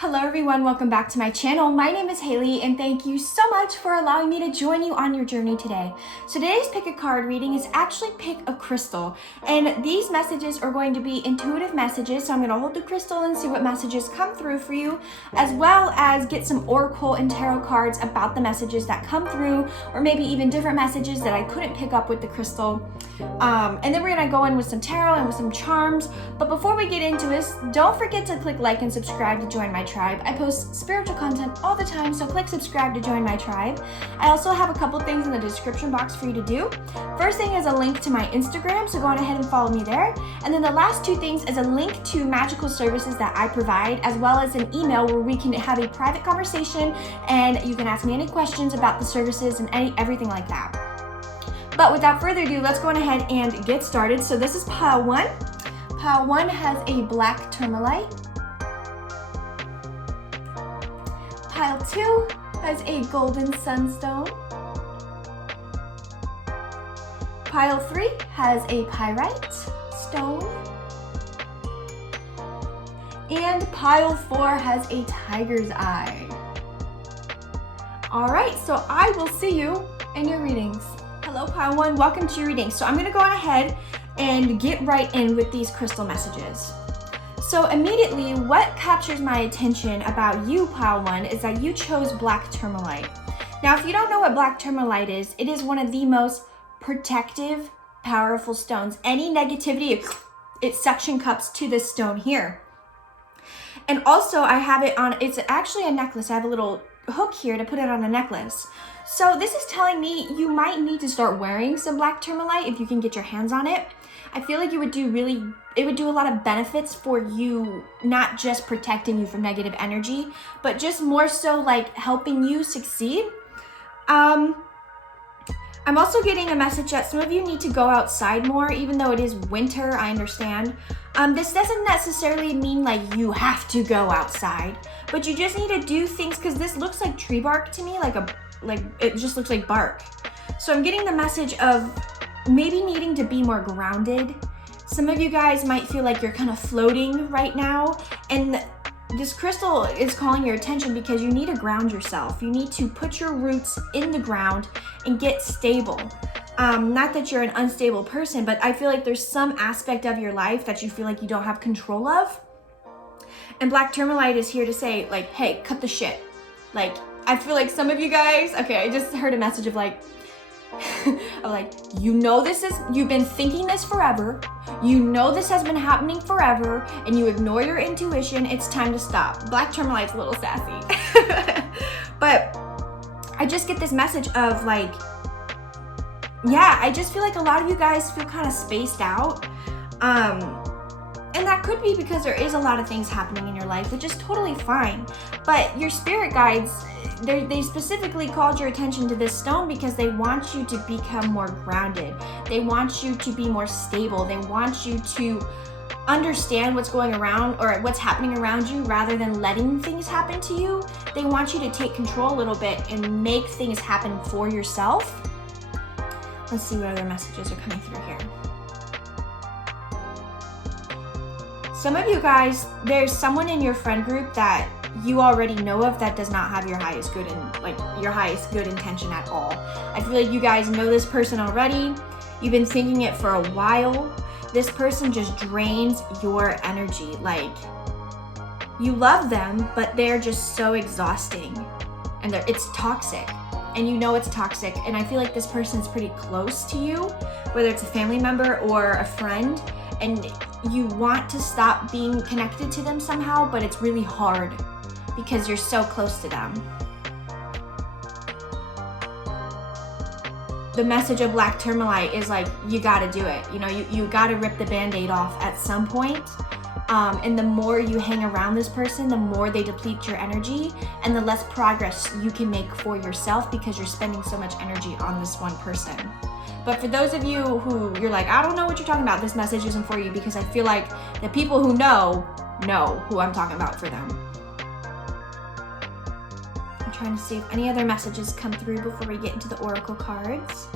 Hello everyone, welcome back to my channel. My name is Hayley and thank you so much for allowing me to join you on your journey today. So today's pick a card reading is actually pick a crystal, and these messages are going to be intuitive messages. So I'm going to hold the crystal and see what messages come through for you, as well as get some oracle and tarot cards about the messages that come through, or maybe even different messages that I couldn't pick up with the crystal. And then we're going to go in with some tarot and with some charms. But before we get into this, don't forget to click like and subscribe to join my tribe. I post spiritual content all the time, so click subscribe to join my tribe. I also have a couple things in the description box for you to do. First thing is a link to my Instagram, so go on ahead and follow me there. And then the last two things is a link to magical services that I provide, as well as an email where we can have a private conversation and you can ask me any questions about the services and everything like that. But without further ado, let's go on ahead and get started. So this is pile one. Pile one has a black tourmaline. Pile two has a golden sunstone. Pile three has a pyrite stone. And pile four has a tiger's eye. All right, so I will see you in your readings. Hello, pile one, welcome to your reading. So I'm gonna go on ahead and get right in with these crystal messages. So immediately, what captures my attention about you, pile one, is that you chose black tourmaline. Now, if you don't know what black tourmaline is, it is one of the most protective, powerful stones. Any negativity, it suction cups to this stone here. And also I have it on, it's actually a necklace. I have a little hook here to put it on a necklace. So this is telling me you might need to start wearing some black tourmaline if you can get your hands on it. I feel like it would do a lot of benefits for you, not just protecting you from negative energy, but just more so like helping you succeed. I'm also getting a message that some of you need to go outside more, even though it is winter, I understand. This doesn't necessarily mean like you have to go outside, but you just need to do things, because this looks like tree bark to me, like it just looks like bark. So I'm getting the message of maybe needing to be more grounded. Some of you guys might feel like you're kind of floating right now, and this crystal is calling your attention because you need to ground yourself. You need to put your roots in the ground and get stable. Not that you're an unstable person, but I feel like there's some aspect of your life that you feel like you don't have control of. And black tourmaline is here to say, like, hey, cut the shit. Like, I feel like some of you guys, okay, I just heard a message of like, you know you've been thinking this forever, you know this has been happening forever, and you ignore your intuition. It's time to stop. Black tourmaline's a little sassy. But I just get this message of like, yeah, I just feel like a lot of you guys feel kind of spaced out. And that could be because there is a lot of things happening in your life, which is totally fine. But your spirit guides, they specifically called your attention to this stone because they want you to become more grounded. They want you to be more stable. They want you to understand what's going around or what's happening around you rather than letting things happen to you. They want you to take control a little bit and make things happen for yourself. Let's see what other messages are coming through here. Some of you guys, there's someone in your friend group that you already know of that does not have your highest good intention at all. I feel like you guys know this person already. You've been thinking it for a while. This person just drains your energy. Like, you love them, but they're just so exhausting, and it's toxic. And you know it's toxic, and I feel like this person's pretty close to you, whether it's a family member or a friend, and you want to stop being connected to them somehow, but it's really hard because you're so close to them. The message of black tourmaline is like, you gotta do it. You know, you gotta rip the band-aid off at some point. And the more you hang around this person, the more they deplete your energy and the less progress you can make for yourself because you're spending so much energy on this one person. But for those of you who you're like, I don't know what you're talking about, this message isn't for you, because I feel like the people who know who I'm talking about for them. I'm trying to see if any other messages come through before we get into the oracle cards.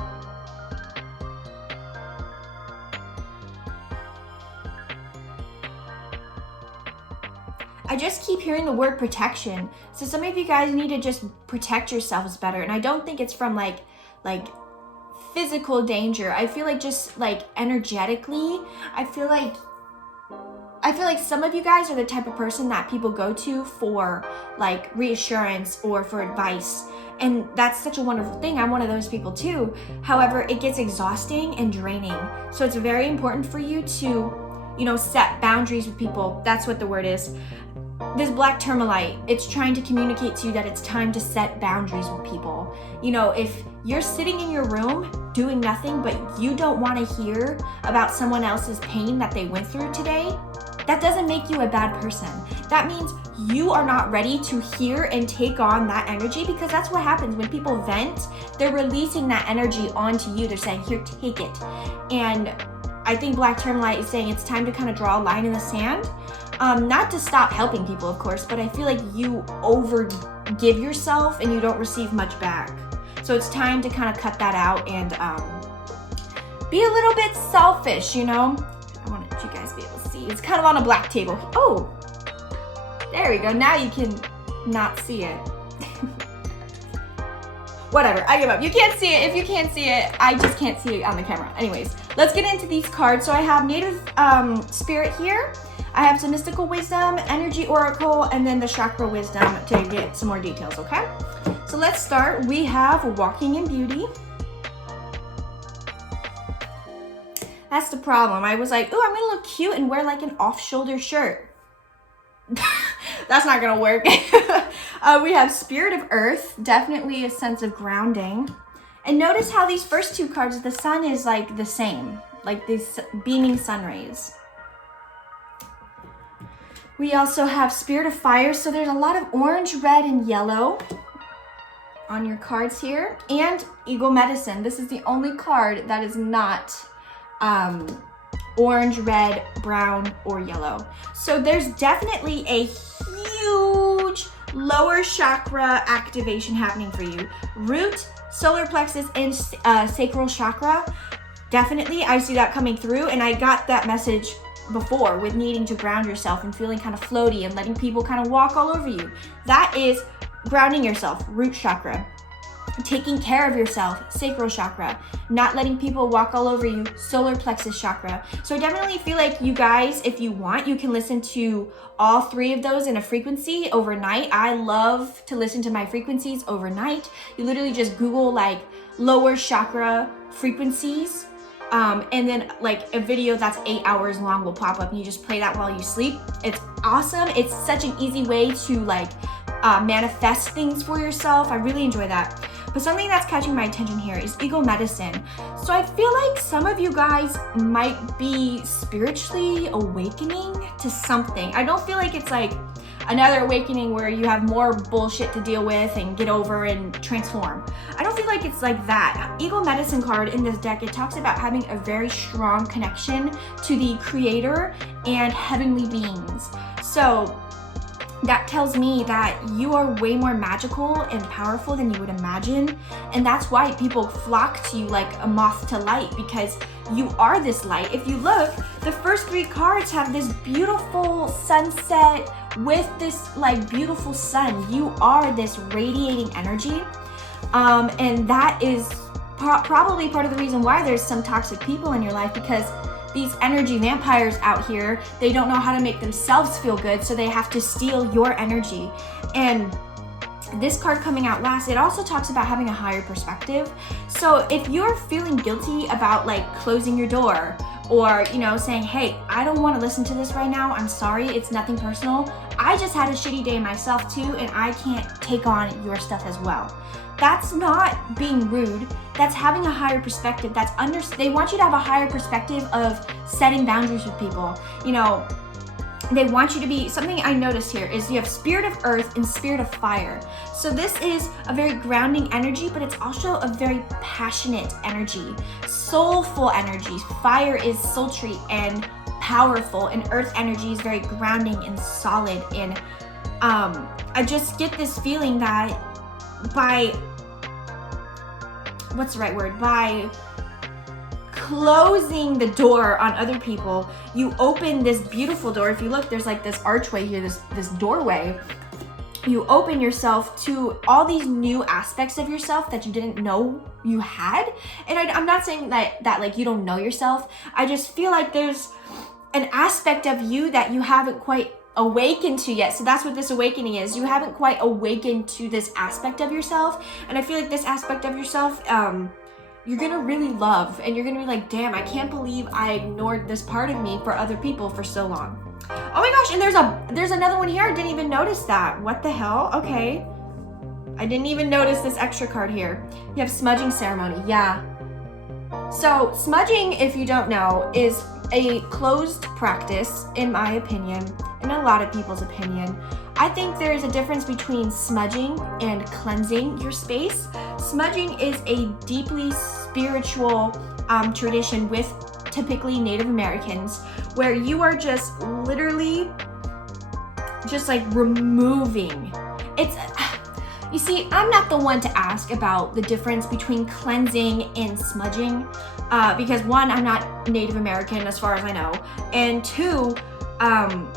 I just keep hearing the word protection. So some of you guys need to just protect yourselves better. And I don't think it's from like physical danger. I feel like just like energetically, I feel like some of you guys are the type of person that people go to for like reassurance or for advice. And that's such a wonderful thing. I'm one of those people too. However, it gets exhausting and draining. So it's very important for you to, you know, set boundaries with people. That's what the word is. This black tourmaline, it's trying to communicate to you that it's time to set boundaries with people. You know, if you're sitting in your room doing nothing, but you don't want to hear about someone else's pain that they went through today, that doesn't make you a bad person. That means you are not ready to hear and take on that energy, because that's what happens when people vent. They're releasing that energy onto you. They're saying, here, take it. And I think Black Tourmaline is saying it's time to kind of draw a line in the sand. Not to stop helping people, of course, but I feel like you overgive yourself and you don't receive much back. So it's time to kind of cut that out and be a little bit selfish, you know? I wanted you guys to be able to see. It's kind of on a black table. Oh, there we go. Now you can not see it. Whatever, I give up. You can't see it. If you can't see it, I just can't see it on the camera. Anyways, let's get into these cards. So I have Native Spirit here. I have some Mystical Wisdom, Energy Oracle, and then the Chakra Wisdom to get some more details, okay? So let's start. We have Walking in Beauty. That's the problem. I was like, oh, I'm gonna look cute and wear like an off-shoulder shirt. That's not gonna work. We have Spirit of Earth, definitely a sense of grounding. And notice how these first two cards, the sun is like the same, like these beaming sun rays. We also have Spirit of Fire, so there's a lot of orange, red, and yellow on your cards here. And Eagle Medicine. This is the only card that is not orange, red, brown, or yellow. So there's definitely a huge lower chakra activation happening for you. Root, solar plexus, and sacral chakra. Definitely, I see that coming through, and I got that message before with needing to ground yourself and feeling kind of floaty and letting people kind of walk all over you. That is grounding yourself, root chakra. Taking care of yourself, sacral chakra. Not letting people walk all over you, solar plexus chakra. So I definitely feel like you guys, if you want, you can listen to all three of those in a frequency overnight. I love to listen to my frequencies overnight. You literally just Google like lower chakra frequencies, and then like a video that's 8 hours long will pop up and you just play that while you sleep. It's awesome. It's such an easy way to like manifest things for yourself. I really enjoy that. But something that's catching my attention here is Eagle Medicine. So I feel like some of you guys might be spiritually awakening to something. I don't feel like it's like another awakening where you have more bullshit to deal with and get over and transform. I don't feel like it's like that. Eagle Medicine card in this deck, it talks about having a very strong connection to the creator and heavenly beings. So that tells me that you are way more magical and powerful than you would imagine. And that's why people flock to you like a moth to light, because you are this light. If you look, the first three cards have this beautiful sunset with this like beautiful sun. You are this radiating energy. And that is probably part of the reason why there's some toxic people in your life, because these energy vampires out here, they don't know how to make themselves feel good, so they have to steal your energy. And this card coming out last, it also talks about having a higher perspective. So if you're feeling guilty about like closing your door, or you know, saying, hey, I don't want to listen to this right now, I'm sorry, it's nothing personal, I just had a shitty day myself too, and I can't take on your stuff as well. That's not being rude. That's having a higher perspective. They want you to have a higher perspective of setting boundaries with people. You know, they want you to be, something I noticed here is you have Spirit of Earth and Spirit of Fire. So this is a very grounding energy, but it's also a very passionate energy, soulful energy. Fire is sultry and powerful, and Earth energy is very grounding and solid. And I just get this feeling that by closing the door on other people, you open this beautiful door. If you look, there's like this archway here, this doorway. You open yourself to all these new aspects of yourself that you didn't know you had. And I'm not saying that like you don't know yourself. I just feel like there's an aspect of you that you haven't quite awakened to yet. So that's what this awakening is. You haven't quite awakened to this aspect of yourself. And I feel like this aspect of yourself, you're gonna really love, and you're gonna be like, damn, I can't believe I ignored this part of me for other people for so long. Oh my gosh, and there's another one here. I didn't even notice that. What the hell? Okay. I didn't even notice this extra card here. You have smudging ceremony. Yeah. So smudging, if you don't know, is a closed practice, in my opinion, in a lot of people's opinion. I think there is a difference between smudging and cleansing your space. Smudging is a deeply spiritual tradition with typically Native Americans, where you are just literally just like removing. You see, I'm not the one to ask about the difference between cleansing and smudging, because one, I'm not Native American as far as I know, and two, I'm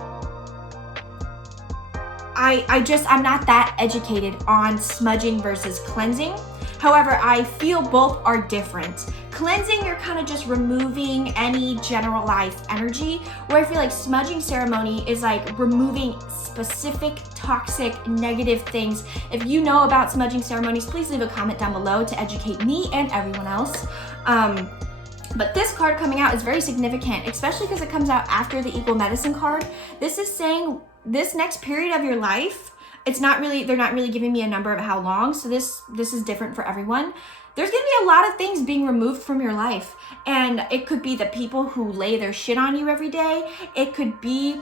not that educated on smudging versus cleansing. However, I feel both are different. Cleansing, you're kind of just removing any generalized energy, where I feel like smudging ceremony is like removing specific toxic negative things. If you know about smudging ceremonies, please leave a comment down below to educate me and everyone else. But this card coming out is very significant, especially because it comes out after the Equal Medicine card. This is saying this next period of your life, they're not really giving me a number of how long, so this is different for everyone. There's gonna be a lot of things being removed from your life, and it could be the people who lay their shit on you every day. It could be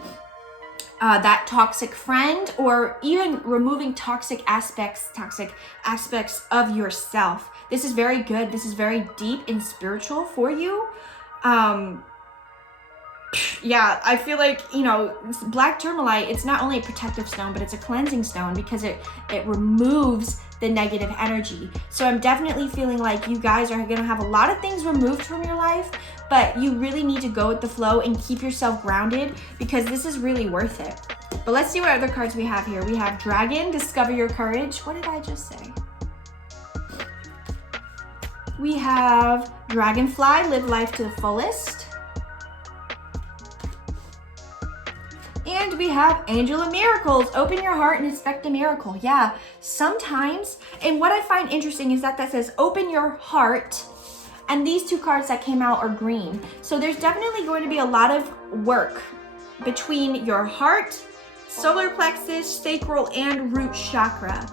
that toxic friend, or even removing toxic aspects of yourself. This is very good. This is very deep and spiritual for you. Yeah, I feel like, black tourmaline, it's not only a protective stone, but it's a cleansing stone because it removes the negative energy. So I'm definitely feeling like you guys are gonna have a lot of things removed from your life, but you really need to go with the flow and keep yourself grounded, because this is really worth it. But let's see what other cards we have here. We have Dragon, Discover Your Courage. What did I just say? We have Dragonfly, Live Life to the Fullest. And we have Angel of Miracles, Open Your Heart and Expect a Miracle. Yeah, sometimes, and what I find interesting is that says open your heart, and these two cards that came out are green. So there's definitely going to be a lot of work between your heart, solar plexus, sacral, and root chakra.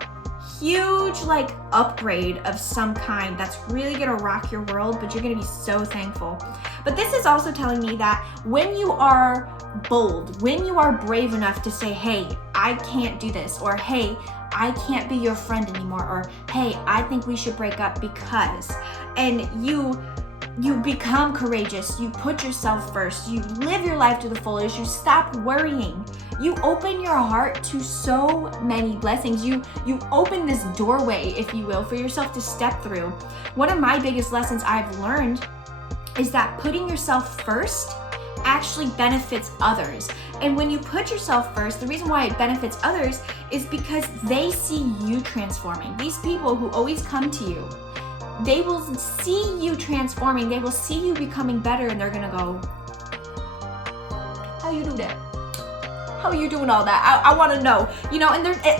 Huge like upgrade of some kind that's really gonna rock your world, but you're gonna be so thankful. But this is also telling me that when you are bold, when you are brave enough to say, hey, I can't do this, or hey, I can't be your friend anymore, or hey, I think we should break up because, and you become courageous, you put yourself first, you live your life to the fullest, you stop worrying, you open your heart to so many blessings, you open this doorway, if you will, for yourself to step through. One of my biggest lessons I've learned is that putting yourself first actually benefits others. And when you put yourself first, the reason why it benefits others is because they see you transforming. These people who always come to you, they will see you transforming, they will see you becoming better, and they're gonna go, how you do that? How are you doing all that? I wanna know, and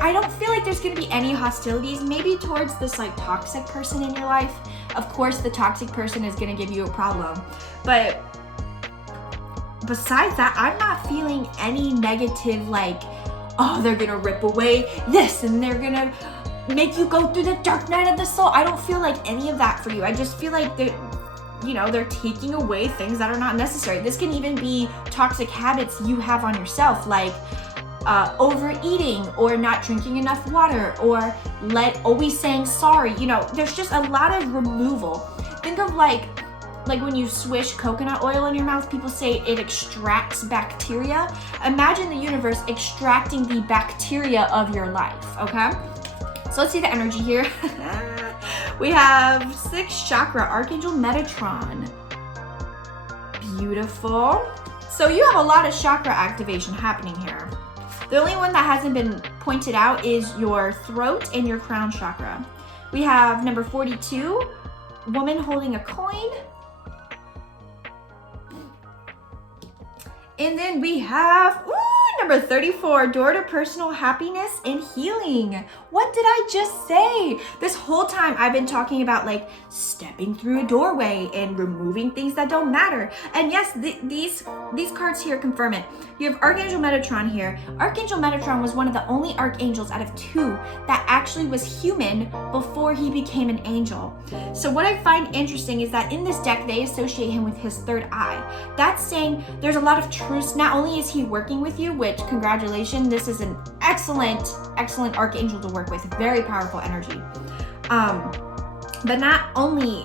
I don't feel like there's gonna be any hostilities, maybe towards this like toxic person in your life. Of course, the toxic person is gonna give you a problem, but besides that, I'm not feeling any negative like, oh, they're gonna rip away this and they're gonna make you go through the dark night of the soul. I don't feel like any of that for you. I just feel like they're taking away things that are not necessary. This can even be toxic habits you have on yourself, like overeating, or not drinking enough water, or always saying sorry. There's just a lot of removal. Think of like when you swish coconut oil in your mouth, people say it extracts bacteria. Imagine the universe extracting the bacteria of your life, okay? So let's see the energy here. We have 6th chakra, Archangel Metatron. Beautiful. So you have a lot of chakra activation happening here. The only one that hasn't been pointed out is your throat and your crown chakra. We have number 42, woman holding a coin. And then we have, number 34, door to personal happiness and healing. What did I just say? This whole time I've been talking about like stepping through a doorway and removing things that don't matter. And yes, these cards here confirm it. You have Archangel Metatron here. Archangel Metatron was one of the only archangels out of 2 that actually was human before he became an angel. So what I find interesting is that in this deck, they associate him with his third eye. That's saying there's a lot of truths. Not only is he working with you, which congratulations, this is an excellent archangel to work with, very powerful energy. But not only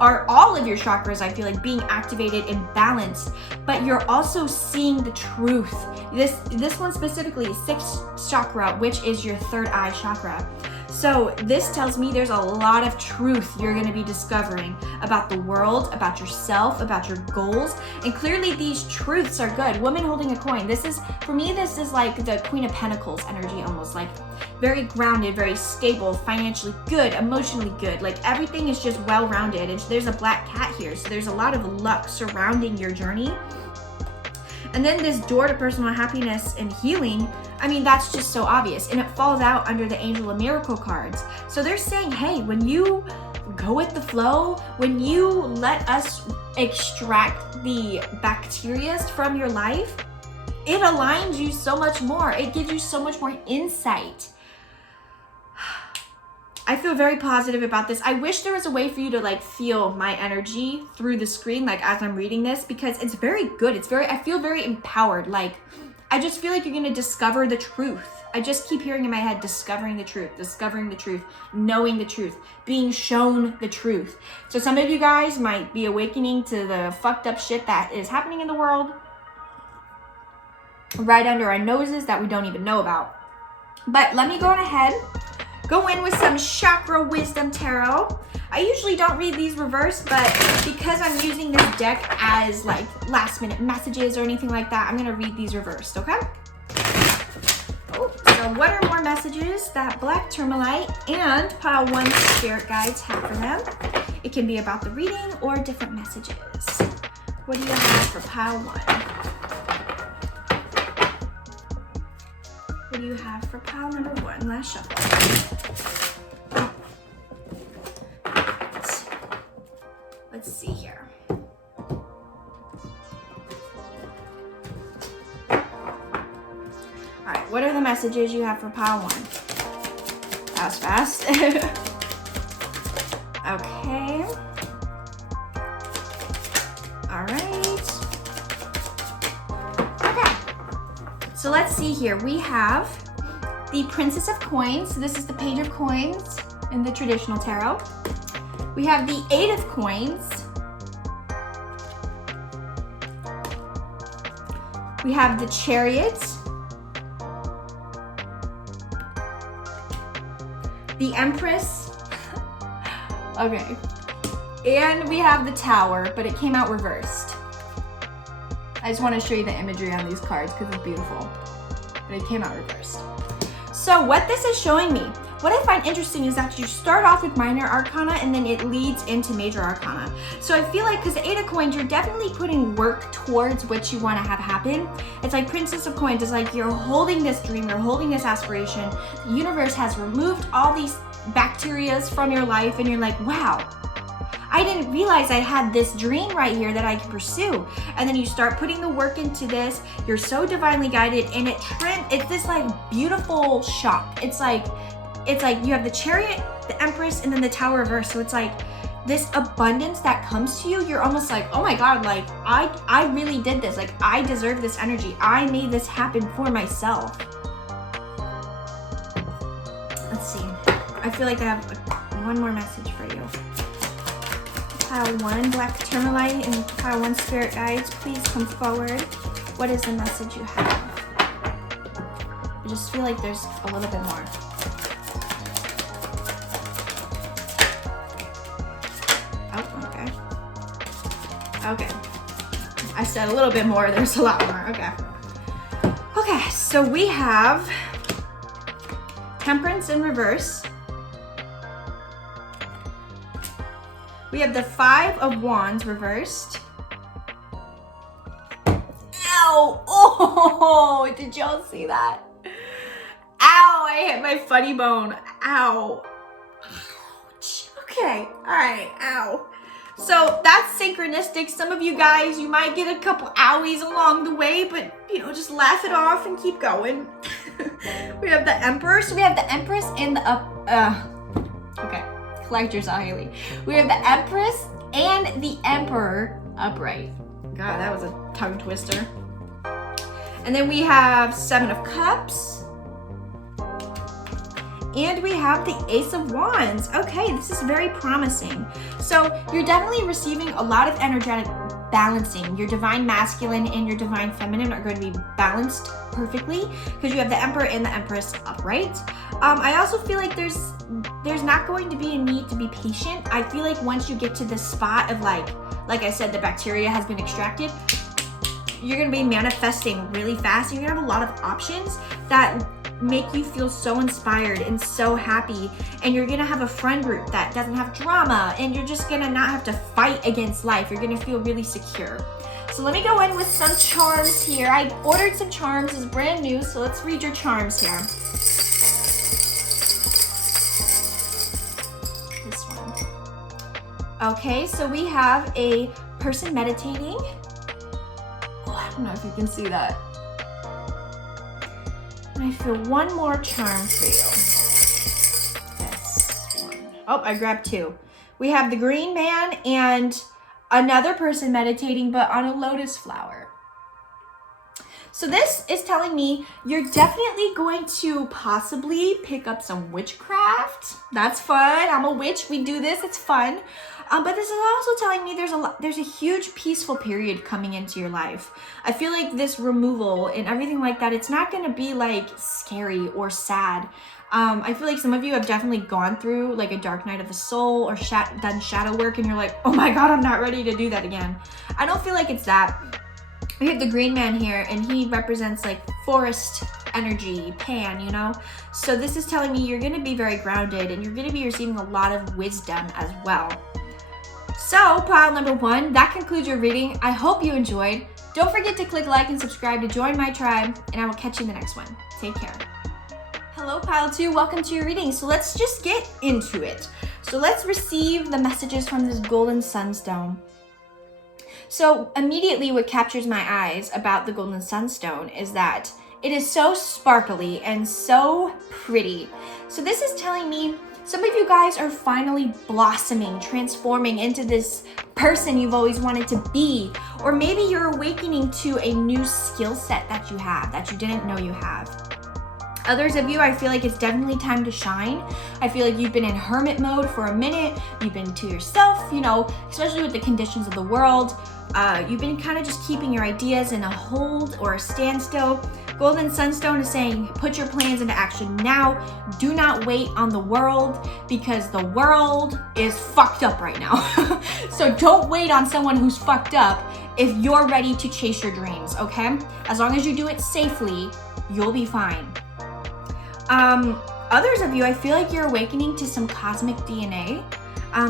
are all of your chakras, I feel like, being activated and balanced, but you're also seeing the truth. This one specifically is 6th chakra, which is your third eye chakra. So this tells me there's a lot of truth you're going to be discovering about the world, about yourself, about your goals. And clearly these truths are good. Woman holding a coin. This is, for me, this is like the Queen of Pentacles energy, almost like very grounded, very stable, financially good, emotionally good. Like everything is just well-rounded. And there's a black cat here. So there's a lot of luck surrounding your journey. And then this door to personal happiness and healing, I mean, that's just so obvious. And it falls out under the Angel of Miracle cards. So they're saying, hey, when you go with the flow, when you let us extract the bacteria from your life, it aligns you so much more. It gives you so much more insight. I feel very positive about this. I wish there was a way for you to like feel my energy through the screen, like as I'm reading this, because it's very good. I feel very empowered. Like, I just feel like you're going to discover the truth. I just keep hearing in my head, discovering the truth, knowing the truth, being shown the truth. So some of you guys might be awakening to the fucked up shit that is happening in the world right under our noses that we don't even know about. But let me go on ahead. Go in with some Chakra Wisdom Tarot. I usually don't read these reversed, but because I'm using this deck as like last minute messages or anything like that, I'm gonna read these reversed, okay? Oh, so what are more messages that Black Tourmaline and Pile 1 Spirit Guides have for them? It can be about the reading or different messages. What do you have for Pile 1? What do you have for pile number 1? Last shuffle. Let's see here. Alright, what are the messages you have for pile 1? That was fast. Okay. Alright. Okay. So let's see here. We have the Princess of Coins. So this is the Page of Coins in the traditional tarot. We have the 8 of Coins. We have the Chariot. The Empress. Okay. And we have the Tower, but it came out reversed. I just want to show you the imagery on these cards because it's beautiful. But it came out reversed. So what this is showing me, what I find interesting is that you start off with minor arcana and then it leads into major arcana. So I feel like, because the 8 of Coins, you're definitely putting work towards what you want to have happen. It's like Princess of Coins is like you're holding this dream, you're holding this aspiration. The universe has removed all these bacteria from your life and you're like, wow, I didn't realize I had this dream right here that I can pursue. And then you start putting the work into this. You're so divinely guided and it's this like beautiful shock. It's like you have the Chariot, the Empress, and then the Tower reverse. So it's like this abundance that comes to you. You're almost like, oh my God, like I really did this. Like I deserve this energy. I made this happen for myself. Let's see. I feel like I have one more message for you. Pile 1, Black Tourmaline, and Pile 1 Spirit Guides, please come forward. What is the message you have? I just feel like there's a little bit more. Oh, okay. Okay. I said a little bit more, there's a lot more, okay. Okay, so we have Temperance in reverse. We have the Five of Wands reversed. Ow! Oh, did y'all see that? Ow, I hit my funny bone. Ow. Ouch. Okay, all right, ow. So that's synchronistic. Some of you guys, you might get a couple owies along the way, but you know, just laugh it off and keep going. We have the Emperor. So we have the Empress in the okay, collect yourself, Hayley. We have the Empress and the Emperor upright. God, that was a tongue twister. And then we have Seven of Cups. And we have the Ace of Wands. Okay, this is very promising. So you're definitely receiving a lot of energetic balancing. Your divine masculine and your divine feminine are going to be balanced perfectly because you have the Emperor and the Empress upright. I also feel like there's not going to be a need to be patient. I feel like once you get to this spot of like I said, the bacteria has been extracted, you're going to be manifesting really fast. You're going to have a lot of options that make you feel so inspired and so happy, and you're gonna have a friend group that doesn't have drama, and you're just gonna not have to fight against life. You're gonna feel really secure. So let me go in with some charms here. I ordered some charms, it's brand new, so let's read your charms here. This one. Okay, so we have a person meditating. Oh, I don't know if you can see that. I feel one more charm for you. This one. Oh, I grabbed two. We have the Green Man and another person meditating, but on a lotus flower. So this is telling me you're definitely going to possibly pick up some witchcraft. That's fun. I'm a witch. We do this. It's fun. But this is also telling me there's a huge peaceful period coming into your life. I feel like this removal and everything like that, it's not going to be like scary or sad. I feel like some of you have definitely gone through like a dark night of the soul or done shadow work, and you're like, oh my God, I'm not ready to do that again. I don't feel like it's that. We have the Green Man here, and he represents like forest energy, Pan, you know? So this is telling me you're going to be very grounded, and you're going to be receiving a lot of wisdom as well. So, pile number one, that concludes your reading. I hope you enjoyed. Don't forget to click like and subscribe to join my tribe, and I will catch you in the next one. Take care. Hello, pile two. Welcome to your reading. So let's just get into it. So let's receive the messages from this golden sunstone. So immediately what captures my eyes about the golden sunstone is that it is so sparkly and so pretty. So this is telling me some of you guys are finally blossoming, transforming into this person you've always wanted to be. Or maybe you're awakening to a new skill set that you have, that you didn't know you have. Others of you, I feel like it's definitely time to shine. I feel like you've been in hermit mode for a minute. You've been to yourself, you know, especially with the conditions of the world. You've been kind of just keeping your ideas in a hold or a standstill. Golden Sunstone is saying, put your plans into action now. Do not wait on the world, because the world is fucked up right now. So don't wait on someone who's fucked up if you're ready to chase your dreams, okay? As long as you do it safely, you'll be fine. Others of you, I feel like you're awakening to some cosmic DNA.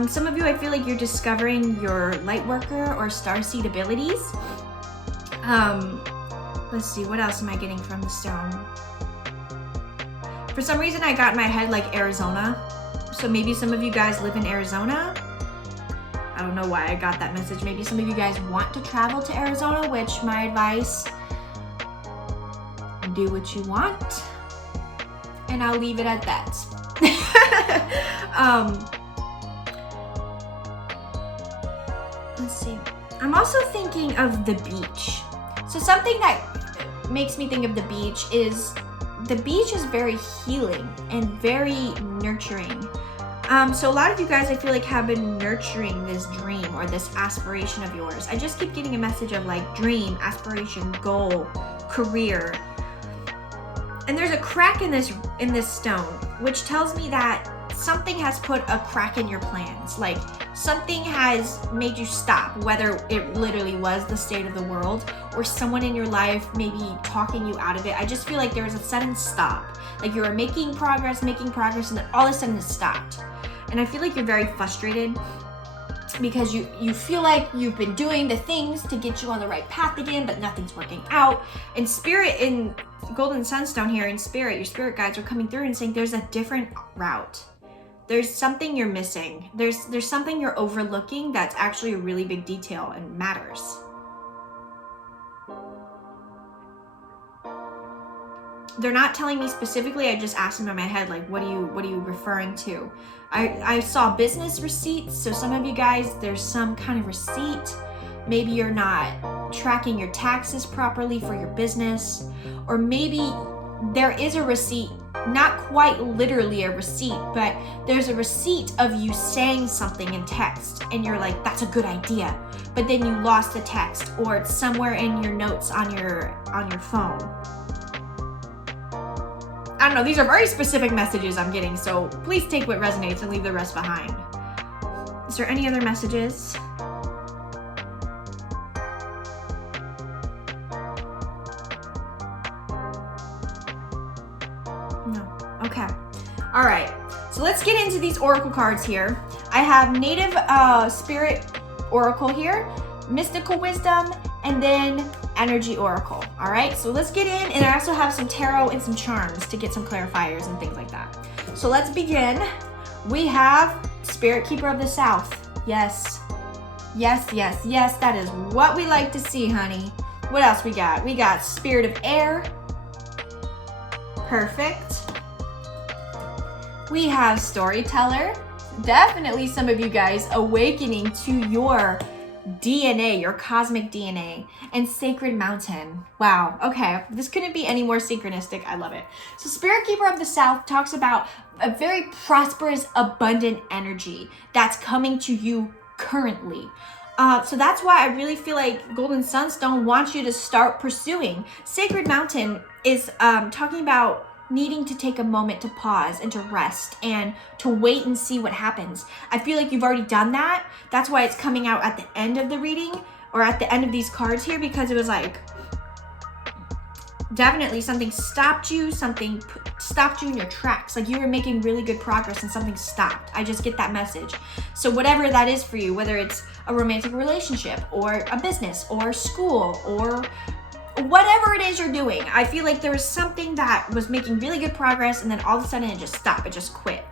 Some of you, I feel like you're discovering your Lightworker or Starseed abilities. Let's see, what else am I getting from the stone? For some reason, I got in my head like Arizona. So maybe some of you guys live in Arizona. I don't know why I got that message. Maybe some of you guys want to travel to Arizona, which my advice, do what you want. And I'll leave it at that. Let's see. I'm also thinking of the beach. So something that makes me think of the beach is very healing and very nurturing. So a lot of you guys, I feel like, have been nurturing this dream or this aspiration of yours. I just keep getting a message of like dream, aspiration, goal, career. And there's a crack in this stone, which tells me that something has put a crack in your plans. Like something has made you stop, whether it literally was the state of the world or someone in your life maybe talking you out of it. I just feel like there was a sudden stop. Like you were making progress, and then all of a sudden it stopped. And I feel like you're very frustrated because you feel like you've been doing the things to get you on the right path again, but nothing's working out. And Spirit, in Golden Sunstone here in Spirit, your spirit guides are coming through and saying there's a different route. There's something you're missing. There's something you're overlooking that's actually a really big detail and matters. They're not telling me specifically. I just asked them in my head, like, what are you referring to? I saw business receipts. So some of you guys, there's some kind of receipt. Maybe you're not tracking your taxes properly for your business, or maybe there is a receipt, not quite literally a receipt, but there's a receipt of you saying something in text and you're like, that's a good idea, but then you lost the text, or it's somewhere in your notes on your phone. I don't know, these are very specific messages I'm getting, so please take what resonates and leave the rest behind. Is there any other messages? No. Okay. All right. So let's get into these oracle cards here. I have Native Spirit Oracle here, Mystical Wisdom, and then Energy Oracle. All right, so let's get in, and I also have some tarot and some charms to get some clarifiers and things like that. So let's begin. We have Spirit Keeper of the South. Yes, yes, yes, yes, that is what we like to see, honey. What else we got? We got Spirit of Air. Perfect. We have Storyteller. Definitely some of you guys awakening to your DNA, your cosmic DNA, and Sacred Mountain. Wow, okay, this couldn't be any more synchronistic. I love it. So Spirit Keeper of the South talks about a very prosperous, abundant energy that's coming to you currently. So that's why I really feel like Golden Sunstone wants you to start pursuing. Sacred Mountain is talking about needing to take a moment to pause and to rest and to wait and see what happens. I feel like you've already done that. That's why it's coming out at the end of the reading, or at the end of these cards here, because it was like, definitely something stopped you, something stopped you in your tracks. Like you were making really good progress and something stopped. I just get that message. So whatever that is for you, whether it's a romantic relationship or a business or school or whatever it is you're doing, I feel like there was something that was making really good progress and then all of a sudden it just stopped, it just quit.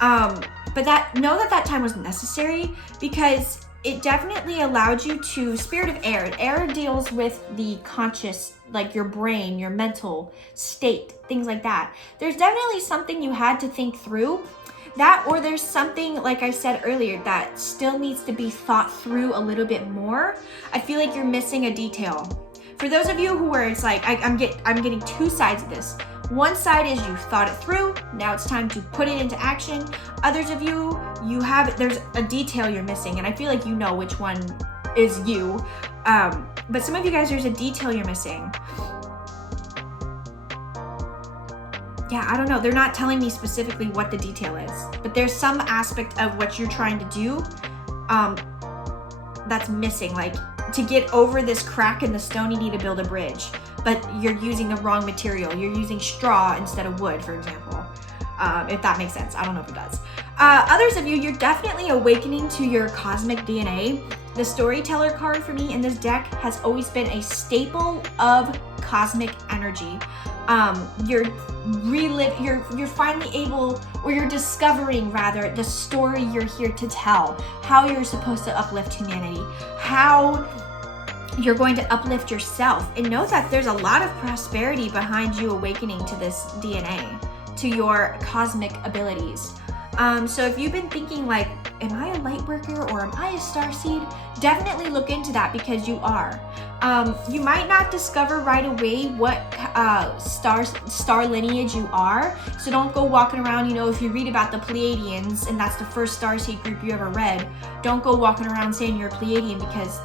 But know that time was necessary, because it definitely allowed you to, Spirit of Air. Air deals with the conscious, like your brain, your mental state, things like that. There's definitely something you had to think through. That, or there's something, like I said earlier, that still needs to be thought through a little bit more. I feel like you're missing a detail. For those of you who are, it's like, I'm getting two sides of this. One side is you thought it through, now it's time to put it into action. Others of you, there's a detail you're missing, and I feel like you know which one is you. But some of you guys, there's a detail you're missing. Yeah, I don't know. They're not telling me specifically what the detail is, but there's some aspect of what you're trying to do that's missing. Like, to get over this crack in the stone, you need to build a bridge, but you're using the wrong material. You're using straw instead of wood, for example, if that makes sense. I don't know if it does. Others of you, you're definitely awakening to your cosmic DNA. The Storyteller card for me in this deck has always been a staple of cosmic energy. You're finally able, or you're discovering rather, the story you're here to tell, how you're supposed to uplift humanity, how you're going to uplift yourself, and know that there's a lot of prosperity behind you awakening to this DNA, to your cosmic abilities. So if you've been thinking like, am I a Lightworker or am I a Starseed? Definitely look into that, because you are. You might not discover right away what star lineage you are, so don't go walking around, if you read about the Pleiadians and that's the first Starseed group you ever read, don't go walking around saying you're a Pleiadian, because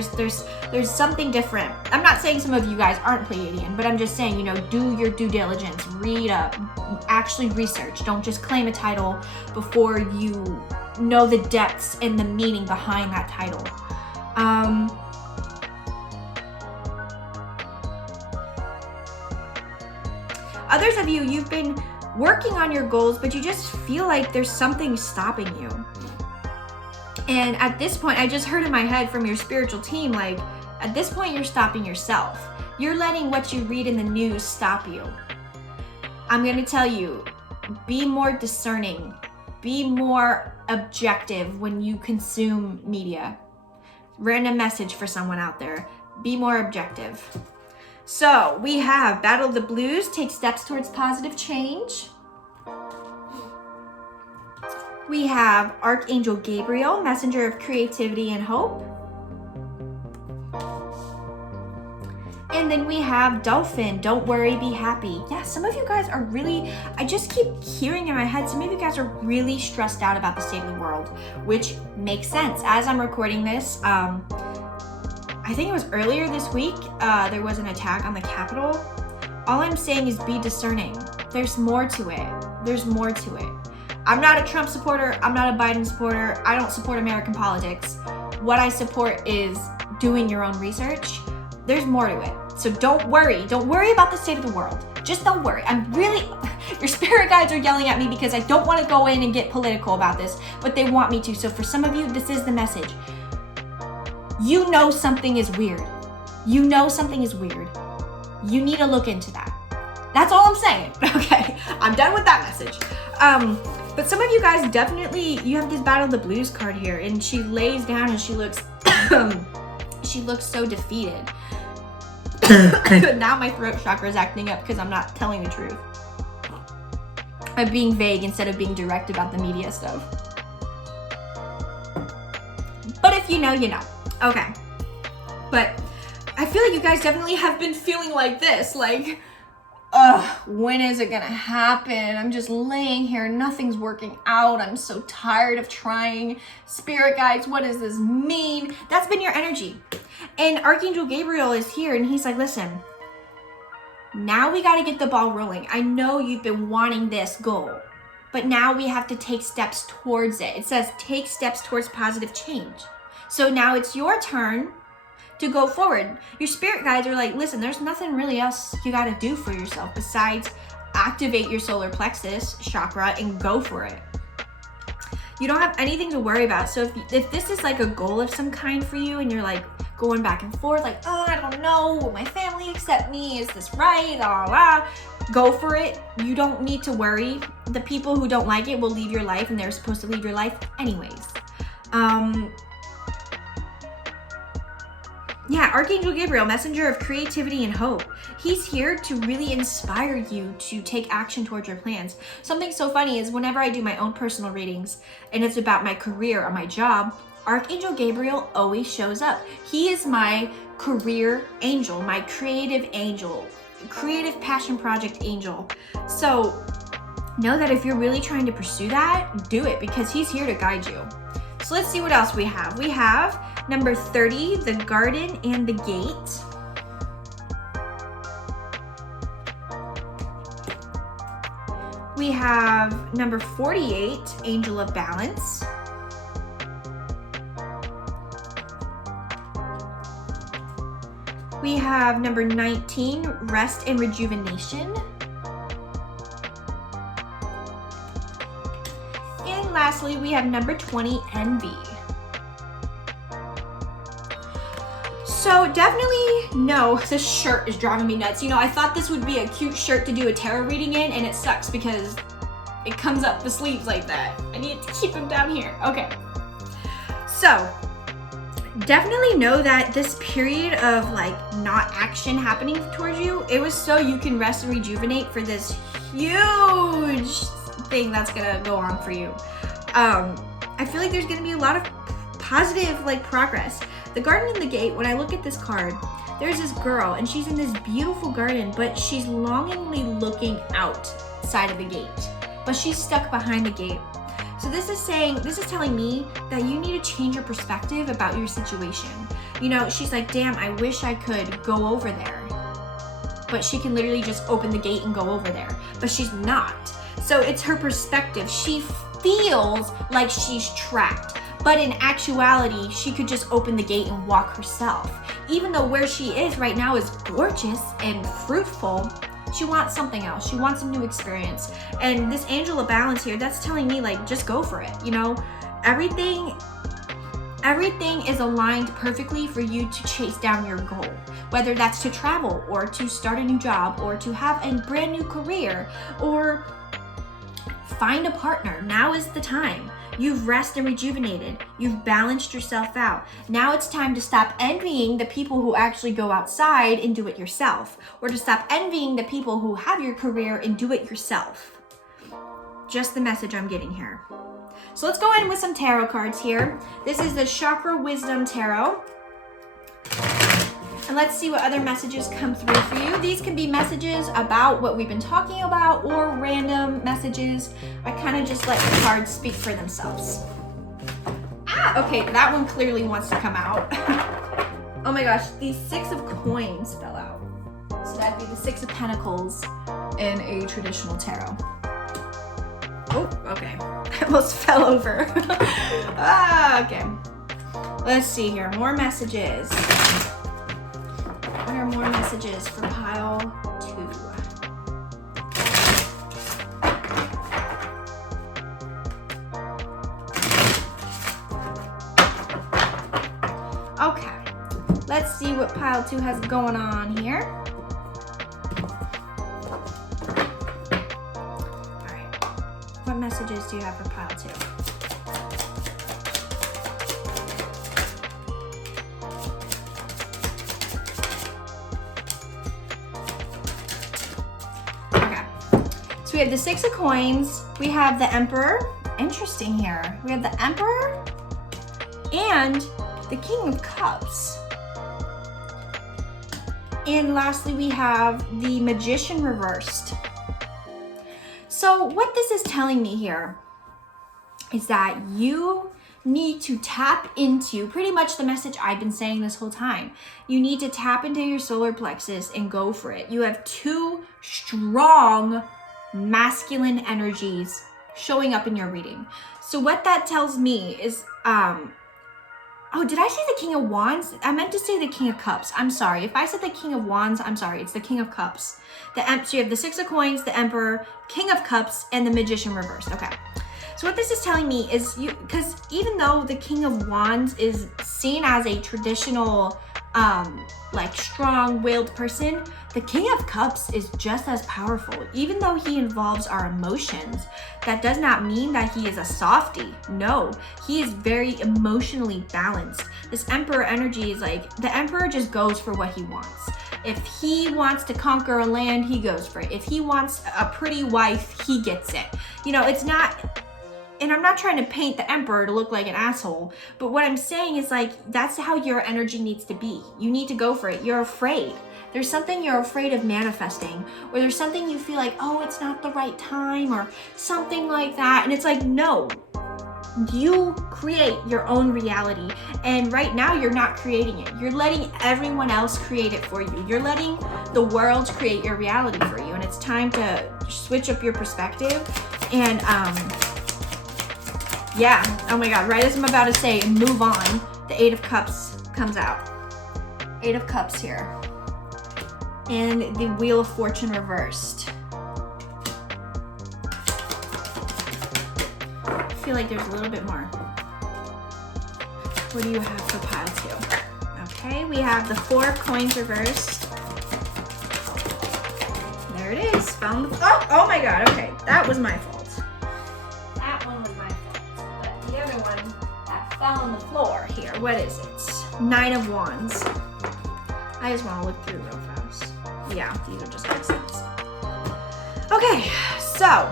There's something different. I'm not saying some of you guys aren't Pleiadian, but I'm just saying, you know, do your due diligence, read up, actually research. Don't just claim a title before you know the depths and the meaning behind that title. Others of you, you've been working on your goals, but you just feel like there's something stopping you. And at this point, I just heard in my head from your spiritual team, like, at this point, you're stopping yourself. You're letting what you read in the news stop you. I'm going to tell you, be more discerning. Be more objective when you consume media. Random message for someone out there. Be more objective. So we have Battle of the Blues, take steps towards positive change. We have Archangel Gabriel, messenger of creativity and hope. And then we have Dolphin, don't worry, be happy. Yeah, some of you guys are really, I just keep hearing in my head, some of you guys are really stressed out about the state of the world, which makes sense. As I'm recording this, I think it was earlier this week, there was an attack on the Capitol. All I'm saying is be discerning. There's more to it. There's more to it. I'm not a Trump supporter. I'm not a Biden supporter. I don't support American politics. What I support is doing your own research. There's more to it. So don't worry. Don't worry about the state of the world. Just don't worry. Your spirit guides are yelling at me because I don't want to go in and get political about this, but they want me to. So for some of you, this is the message. You know something is weird. You know something is weird. You need to look into that. That's all I'm saying. Okay, I'm done with that message. But some of you guys definitely, you have this Battle of the Blues card here, and she lays down and she looks, she looks so defeated. Now my throat chakra is acting up because I'm not telling the truth. I'm being vague instead of being direct about the media stuff. But if you know, you know. Okay, but I feel like you guys definitely have been feeling like this, like, when is it gonna happen? I'm just laying here, nothing's working out. I'm so tired of trying. Spirit guides, what does this mean? That's been your energy. And Archangel Gabriel is here and he's like, listen, now we gotta get the ball rolling. I know you've been wanting this goal, but now we have to take steps towards it. It says take steps towards positive change. So now it's your turn to go forward. Your spirit guides are like, listen, there's nothing really else you got to do for yourself besides activate your solar plexus chakra and go for it. You don't have anything to worry about. So if this is like a goal of some kind for you and you're like going back and forth, like, oh, I don't know, will my family accept me? Is this right? Go for it. You don't need to worry. The people who don't like it will leave your life and they're supposed to leave your life anyways. Yeah, Archangel Gabriel, messenger of creativity and hope. He's here to really inspire you to take action towards your plans. Something so funny is whenever I do my own personal readings and it's about my career or my job, Archangel Gabriel always shows up. He is my career angel, my creative angel, creative passion project angel. So know that if you're really trying to pursue that, do it because he's here to guide you. So let's see what else we have. We have number 30, the garden and the gate. We have number 48, angel of balance. We have number 19, rest and rejuvenation. And lastly, we have number 20, envy. So definitely know this shirt is driving me nuts. You know, I thought this would be a cute shirt to do a tarot reading in, and it sucks because it comes up the sleeves like that. I need to keep them down here. Okay. So definitely know that this period of like not action happening towards you, it was so you can rest and rejuvenate for this huge thing that's gonna go on for you. I feel like there's gonna be a lot of positive like progress. The garden and the gate, when I look at this card, there's this girl and she's in this beautiful garden, but she's longingly looking outside of the gate, but she's stuck behind the gate. So this is telling me that you need to change your perspective about your situation. You know, she's like, damn, I wish I could go over there. But she can literally just open the gate and go over there. But she's not. So it's her perspective. She feels like she's trapped. But in actuality, she could just open the gate and walk herself. Even though where she is right now is gorgeous and fruitful, she wants something else. She wants a new experience. And this angel of balance here, that's telling me like, just go for it. You know, everything is aligned perfectly for you to chase down your goal. Whether that's to travel or to start a new job or to have a brand new career or find a partner. Now is the time. You've rested and rejuvenated. You've balanced yourself out. Now it's time to stop envying the people who actually go outside and do it yourself, or to stop envying the people who have your career and do it yourself. Just the message I'm getting here. So let's go in with some tarot cards here. This is the Chakra Wisdom Tarot. And let's see what other messages come through for you. These can be messages about what we've been talking about or random messages. I kind of just let the cards speak for themselves. Okay, that one clearly wants to come out. Oh my gosh, the 6 of Coins fell out. So that'd be the 6 of Pentacles in a traditional tarot. Oh, okay. I almost fell over. Okay. Let's see here. More messages. What are more messages for pile 2? Okay. Let's see what pile 2 has going on here. What messages do you have for pile 2? Okay. So we have the 6 of Coins. We have the Emperor. Interesting here. We have the Emperor and the King of Cups. And lastly, we have the Magician reversed. So what this is telling me here is that you need to tap into pretty much the message I've been saying this whole time. You need to tap into your solar plexus and go for it. You have 2 strong masculine energies showing up in your reading. So what that tells me is, oh, did I say the King of Wands? I meant to say the King of Cups. I'm sorry. If I said the King of Wands, I'm sorry. It's the King of Cups. So you have the 6 of Coins, the Emperor, King of Cups, and the Magician reversed. Okay. So what this is telling me is because even though the King of Wands is seen as a traditional, like strong-willed person, the King of Cups is just as powerful. Even though he involves our emotions, that does not mean that he is a softie. No, he is very emotionally balanced. This Emperor energy is like, the Emperor just goes for what he wants. If he wants to conquer a land, he goes for it. If he wants a pretty wife, he gets it. You know, it's not, and I'm not trying to paint the Emperor to look like an asshole, but what I'm saying is like, that's how your energy needs to be. You need to go for it. You're afraid. There's something you're afraid of manifesting, or there's something you feel like, oh, it's not the right time, or something like that. And it's like, no, you create your own reality. And right now you're not creating it. You're letting everyone else create it for you. You're letting the world create your reality for you. And it's time to switch up your perspective. And yeah, oh my God, right as I'm about to say, move on, the 8 of Cups comes out. 8 of Cups here. And the Wheel of Fortune reversed. I feel like there's a little bit more. What do you have for pile 2? Okay, we have the 4 of Coins reversed. There it is. Found the, oh my God, okay, that was my fault. That one was my fault. But the other one that fell on the floor here, what is it? 9 of Wands. I just want to look through real fast. Yeah, these are just accents. Okay, so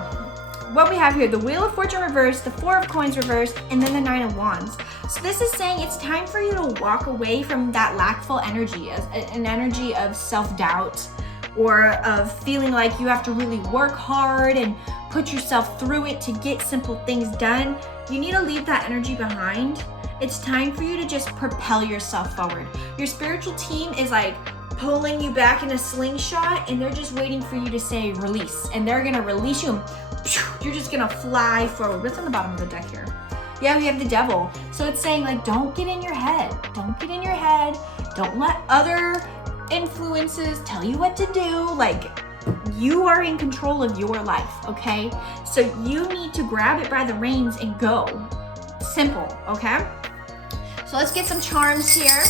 what we have here, the Wheel of Fortune reversed, the 4 of Coins reversed, and then the 9 of Wands. So this is saying it's time for you to walk away from that lackful energy, an energy of self-doubt, or of feeling like you have to really work hard and put yourself through it to get simple things done. You need to leave that energy behind It's time for you to just propel yourself forward. Your spiritual team is like pulling you back in a slingshot, and they're just waiting for you to say release, and they're gonna release you. You're just gonna fly forward. What's on the bottom of the deck here? Yeah, we have the devil. So it's saying like, don't get in your head. Don't get in your head. Don't let other influences tell you what to do. Like, you are in control of your life, okay? So you need to grab it by the reins and go. Simple, okay? So let's get some charms here.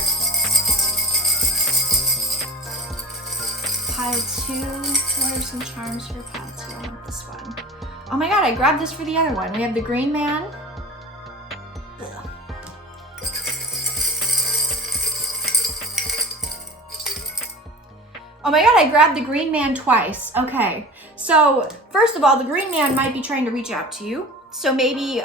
Pile 2. What are some charms for pile 2? I want this one. Oh my God, I grabbed this for the other one. We have the Green Man. Ugh. Oh my God, I grabbed the Green Man twice. Okay, so first of all, the Green Man might be trying to reach out to you. So maybe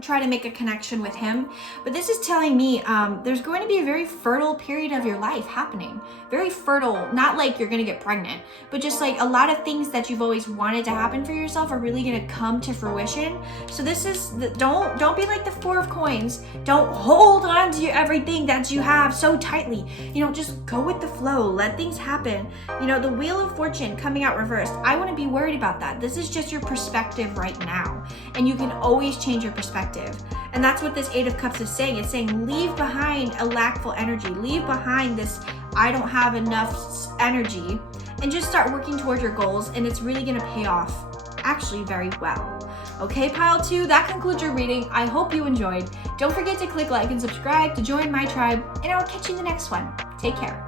try to make a connection with him. But this is telling me there's going to be a very fertile period of your life happening. Very fertile, not like you're gonna get pregnant, but just like a lot of things that you've always wanted to happen for yourself are really gonna come to fruition. So this is, don't be like the 4 of Coins. Don't hold on to everything that you have so tightly. You know, just go with the flow, let things happen. You know, the Wheel of Fortune coming out reversed. I wouldn't be worried about that. This is just your perspective right now. And you can always change your perspective. And that's what this 8 of Cups is saying. It's saying leave behind a lackful energy. Leave behind this I don't have enough energy, and just start working towards your goals, and it's really gonna pay off actually very well. Okay, pile 2, that concludes your reading. I hope you enjoyed. Don't forget to click like and subscribe to join my tribe, and I'll catch you in the next one. Take care.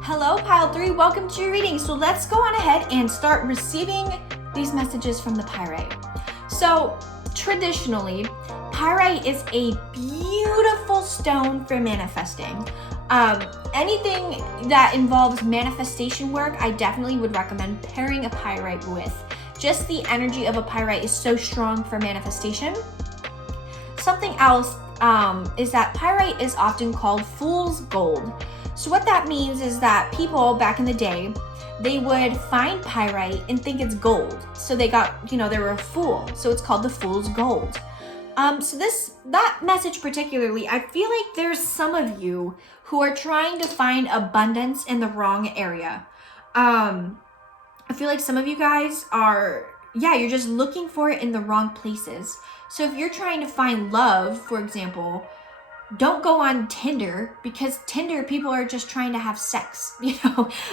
Hello, pile 3, welcome to your reading. So let's go on ahead and start receiving these messages from the pyrite. So traditionally, pyrite is a beautiful stone for manifesting. Anything that involves manifestation work, I definitely would recommend pairing a pyrite with. Just the energy of a pyrite is so strong for manifestation. Something else is that pyrite is often called fool's gold. So what that means is that people back in the day, they would find pyrite and think it's gold. So they got, they were a fool. So it's called the fool's gold. So that message particularly, I feel like there's some of you who are trying to find abundance in the wrong area. I feel like some of you guys are, you're just looking for it in the wrong places. So if you're trying to find love, for example, don't go on Tinder, because Tinder, people are just trying to have sex,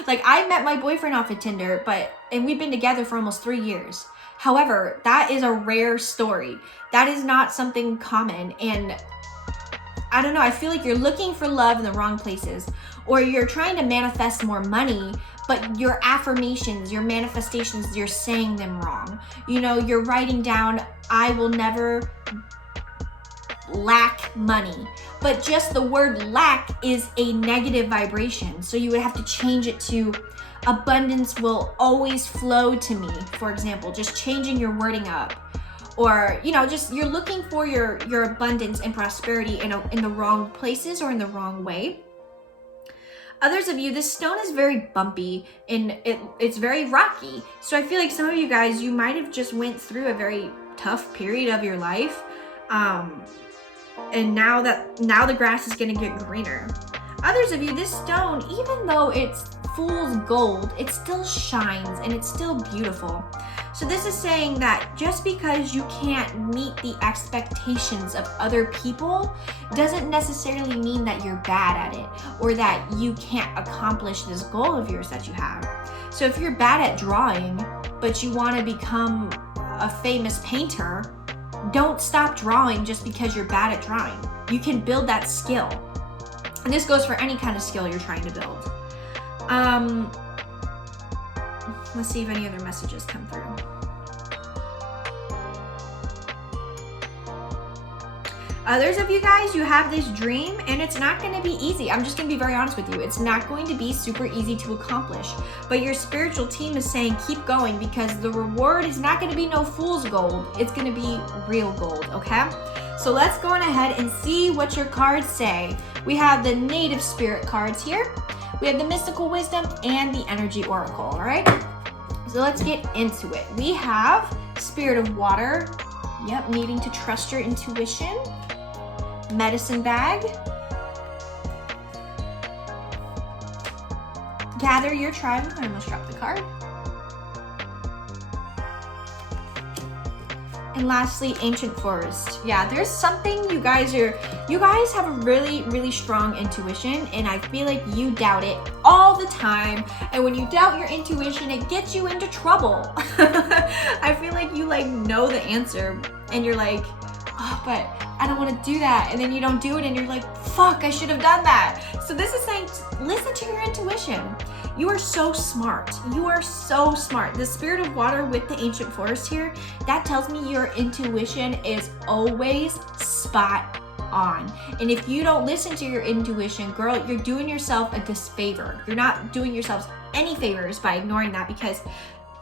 Like, I met my boyfriend off of Tinder, and we've been together for almost 3 years. However, that is a rare story. That is not something common. And I don't know, I feel like you're looking for love in the wrong places, or you're trying to manifest more money, but your affirmations, your manifestations, you're saying them wrong. You're writing down, I will never lack money. But just the word lack is a negative vibration. So you would have to change it to abundance will always flow to me, for example, just changing your wording up. Or, just you're looking for your abundance and prosperity in the wrong places or in the wrong way. Others of you, this stone is very bumpy and it's very rocky. So I feel like some of you guys, you might have just went through a very tough period of your life. And now the grass is gonna get greener. Others of you, this stone, even though it's fool's gold, it still shines and it's still beautiful. So this is saying that just because you can't meet the expectations of other people doesn't necessarily mean that you're bad at it or that you can't accomplish this goal of yours that you have. So if you're bad at drawing, but you want to become a famous painter, don't stop drawing just because you're bad at drawing. You can build that skill. And this goes for any kind of skill you're trying to build. Let's see if any other messages come through. Others of you guys, you have this dream and it's not going to be easy. I'm just going to be very honest with you. It's not going to be super easy to accomplish. But your spiritual team is saying keep going, because the reward is not going to be no fool's gold. It's going to be real gold, okay? So let's go on ahead and see what your cards say. We have the Native Spirit cards here. We have the Mystical Wisdom and the Energy Oracle, all right? So let's get into it. We have Spirit of Water. Yep, needing to trust your intuition. Medicine bag. Gather your tribe. I almost dropped the card. And lastly, ancient forest. Yeah, there's something you guys have a really strong intuition, and I feel like you doubt it all the time. And when you doubt your intuition, it gets you into trouble. I feel like you know the answer and you're like, oh, but I don't want to do that. And then you don't do it and you're like, fuck, I should have done that. So this is saying, listen to your intuition. You are so smart. You are so smart. The spirit of water with the ancient forest here, that tells me your intuition is always spot on. And if you don't listen to your intuition, girl, you're doing yourself a disfavor. You're not doing yourselves any favors by ignoring that, because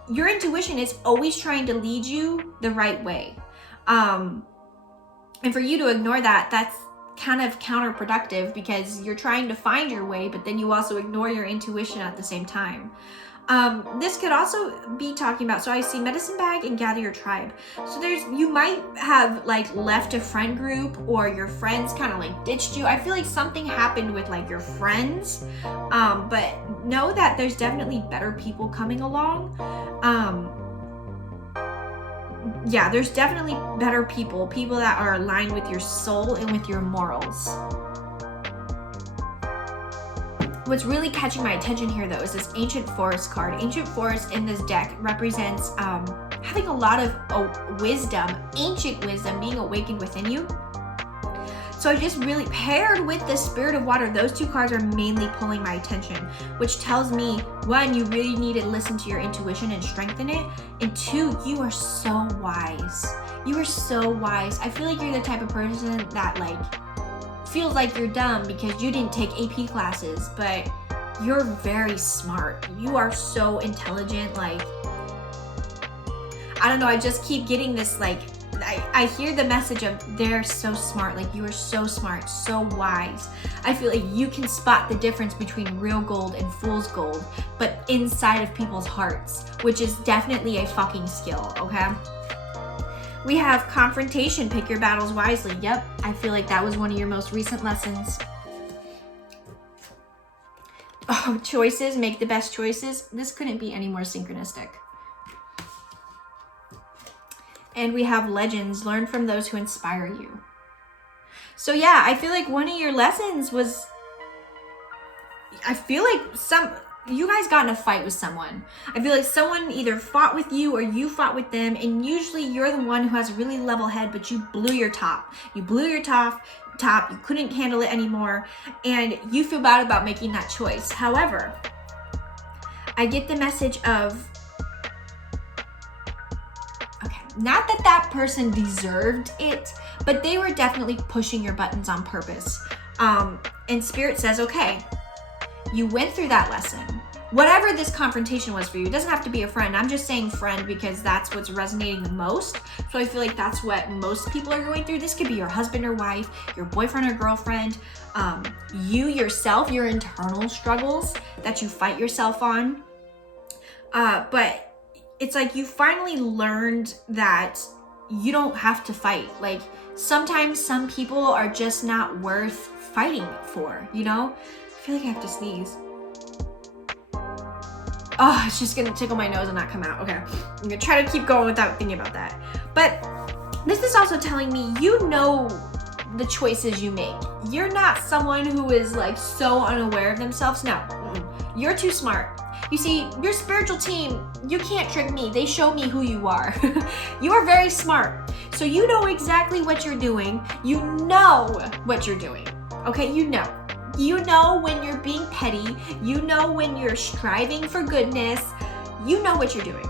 your intuition is always trying to lead you the right way. And for you to ignore that, that's kind of counterproductive, because you're trying to find your way, but then you also ignore your intuition at the same time. This could also be talking about, so I see medicine bag and gather your tribe. So you might have left a friend group, or your friends kind of ditched you. I feel like something happened with your friends, but know that there's definitely better people coming along. Yeah, there's definitely better people that are aligned with your soul and with your morals. What's really catching my attention here, though, is this ancient forest card. Ancient forest in this deck represents having a lot of wisdom, ancient wisdom being awakened within you. So just really paired with the spirit of water, those two cards are mainly pulling my attention, which tells me, one, you really need to listen to your intuition and strengthen it. And two, you are so wise. You are so wise. I feel like you're the type of person that feels like you're dumb because you didn't take AP classes, but you're very smart. You are so intelligent. I don't know, I just keep getting this I hear the message of they're so smart, you are so smart, so wise. I feel like you can spot the difference between real gold and fool's gold, but inside of people's hearts, which is definitely a fucking skill, okay? We have confrontation, pick your battles wisely. Yep, I feel like that was one of your most recent lessons. Oh, choices, make the best choices. This couldn't be any more synchronistic. And we have legends, learn from those who inspire you. So yeah, I feel like one of your lessons was, I feel like you guys got in a fight with someone. I feel like someone either fought with you or you fought with them, and usually you're the one who has a really level head, but you blew your top. You blew your top, you couldn't handle it anymore, and you feel bad about making that choice. However, I get the message of, not that that person deserved it, but they were definitely pushing your buttons on purpose. And Spirit says, okay, you went through that lesson. Whatever this confrontation was for you, it doesn't have to be a friend. I'm just saying friend because that's what's resonating the most. So I feel like that's what most people are going through. This could be your husband or wife, your boyfriend or girlfriend, you yourself, your internal struggles that you fight yourself on. But it's you finally learned that you don't have to fight. Sometimes some people are just not worth fighting for, I feel like I have to sneeze. Oh, it's just gonna tickle my nose and not come out. Okay, I'm gonna try to keep going without thinking about that. But this is also telling me you know the choices you make. You're not someone who is so unaware of themselves. No, you're too smart. You see, your spiritual team, you can't trick me. They show me who you are. You are very smart. So you know exactly what you're doing. You know what you're doing. Okay, you know. You know when you're being petty. You know when you're striving for goodness. You know what you're doing.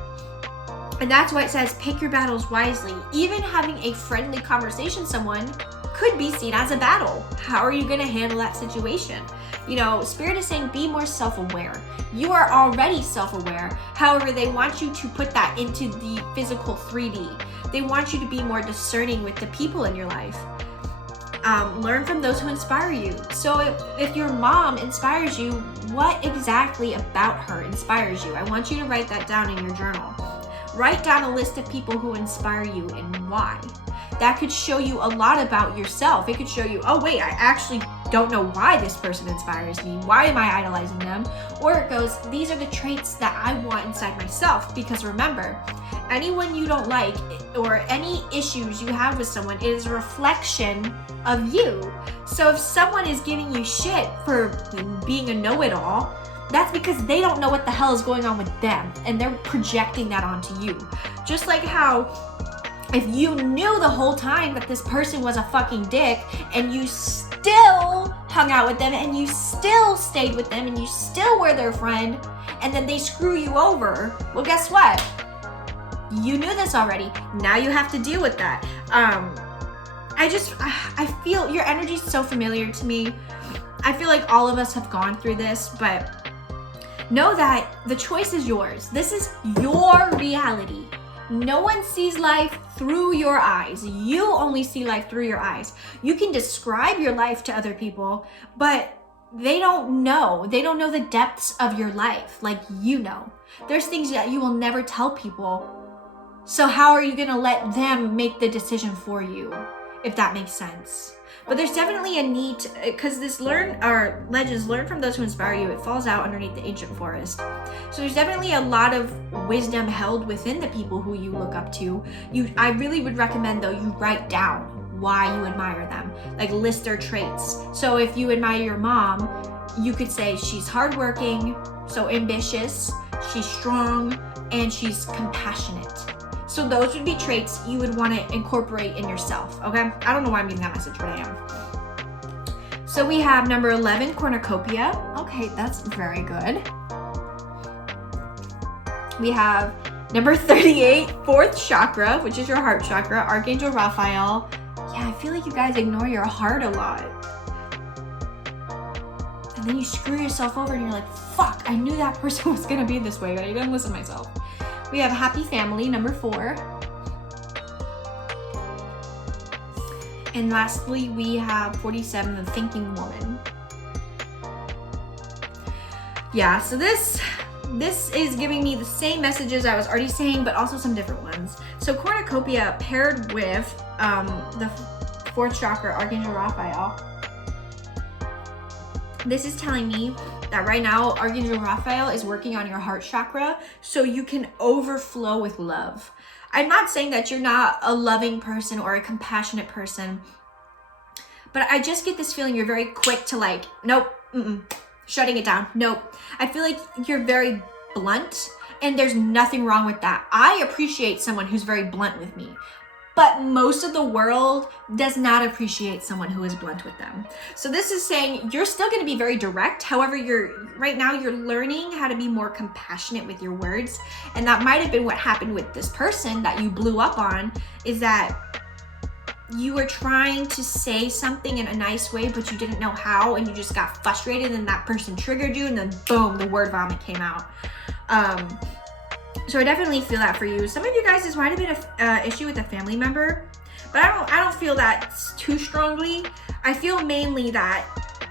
And that's why it says pick your battles wisely. Even having a friendly conversation with someone could be seen as a battle. How are you going to handle that situation? Spirit is saying be more self-aware. You are already self-aware. However, they want you to put that into the physical 3D. They want you to be more discerning with the people in your life. Learn from those who inspire you. So if your mom inspires you, what exactly about her inspires you? I want you to write that down in your journal. Write down a list of people who inspire you and why. that could show you a lot about yourself. It could show you, oh wait, I actually don't know why this person inspires me. Why am I idolizing them? Or it goes, these are the traits that I want inside myself. Because remember, anyone you don't like or any issues you have with someone, it is a reflection of you. So if someone is giving you shit for being a know-it-all, that's because they don't know what the hell is going on with them, and they're projecting that onto you. Just like how if you knew the whole time that this person was a fucking dick and you still hung out with them and you still stayed with them and you still were their friend, and then they screw you over, well, guess what? You knew this already. Now you have to deal with that. I feel your energy is so familiar to me. I feel like all of us have gone through this, but know that the choice is yours. This is your reality. No one sees life through your eyes. You only see life through your eyes. You can describe your life to other people, but they don't know. They don't know the depths of your life like you know. There's things that you will never tell people. So how are you gonna let them make the decision for you, if that makes sense? But there's definitely a need, because this legends learn from those who inspire you. It falls out underneath the ancient forest. So there's definitely a lot of wisdom held within the people who you look up to. I really would recommend though, you write down why you admire them. Like list their traits. So if you admire your mom, you could say she's hardworking, so ambitious, she's strong, and she's compassionate. So those would be traits you would want to incorporate in yourself, okay? I don't know why I'm getting that message, but I am. So we have number 11, cornucopia. Okay, that's very good. We have number 38, fourth chakra, which is your heart chakra, Archangel Raphael. Yeah, I feel like you guys ignore your heart a lot. And then you screw yourself over and you're like, fuck, I knew that person was gonna be this way, but I didn't listen to myself. We have happy family, number 4. And lastly, we have 47, the thinking woman. Yeah, so this is giving me the same messages I was already saying, but also some different ones. So cornucopia paired with the fourth chakra, Archangel Raphael. This is telling me that right now, Archangel Raphael is working on your heart chakra so you can overflow with love. I'm not saying that you're not a loving person or a compassionate person, but I just get this feeling you're very quick to like, nope, shutting it down, nope. I feel like you're very blunt, and there's nothing wrong with that. I appreciate someone who's very blunt with me. But most of the world does not appreciate someone who is blunt with them. So this is saying you're still going to be very direct. However, right now you're learning how to be more compassionate with your words. And that might have been what happened with this person that you blew up on, is that you were trying to say something in a nice way, but you didn't know how, and you just got frustrated, and that person triggered you, and then boom, the word vomit came out. So I definitely feel that for you. Some of you guys, this might have been an issue with a family member, but I don't feel that too strongly. I feel mainly that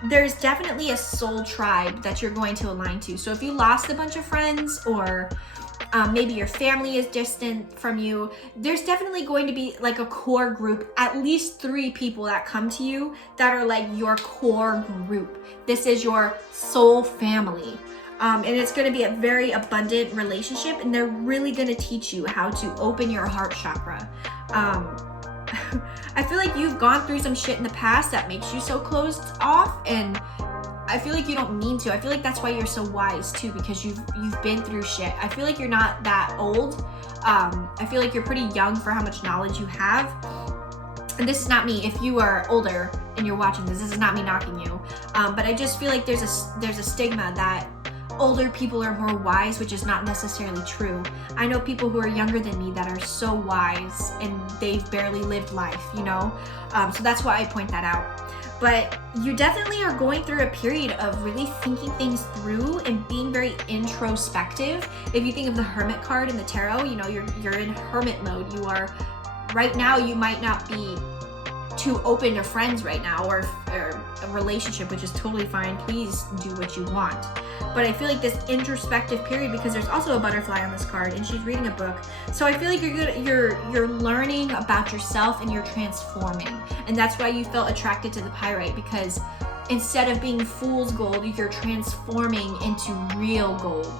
there's definitely a soul tribe that you're going to align to. So if you lost a bunch of friends, or maybe your family is distant from you, there's definitely going to be like a core group, at least 3 people that come to you that are like your core group. This is your soul family. And it's going to be a very abundant relationship, and they're really going to teach you how to open your heart chakra. I feel like you've gone through some shit in the past that makes you so closed off, and I feel like you don't mean to. I feel like that's why you're so wise too, because you've been through shit. I feel like you're not that old. I feel like you're pretty young for how much knowledge you have. And this is not me. If you are older and you're watching this is not me knocking you. But I just feel like there's a stigma that older people are more wise, which is not necessarily true. I know people who are younger than me that are so wise and they've barely lived life, you know? So that's why I point that out. But you definitely are going through a period of really thinking things through and being very introspective. If you think of the Hermit card in the tarot, you know, you're in hermit mode. You are, right now, you might not be too open to friends right now, or a relationship, which is totally fine. Please do what you want. But I feel like this introspective period, because there's also a butterfly on this card, and she's reading a book. So I feel like you're learning about yourself, and you're transforming. And that's why you felt attracted to the pyrite, because instead of being fool's gold, you're transforming into real gold.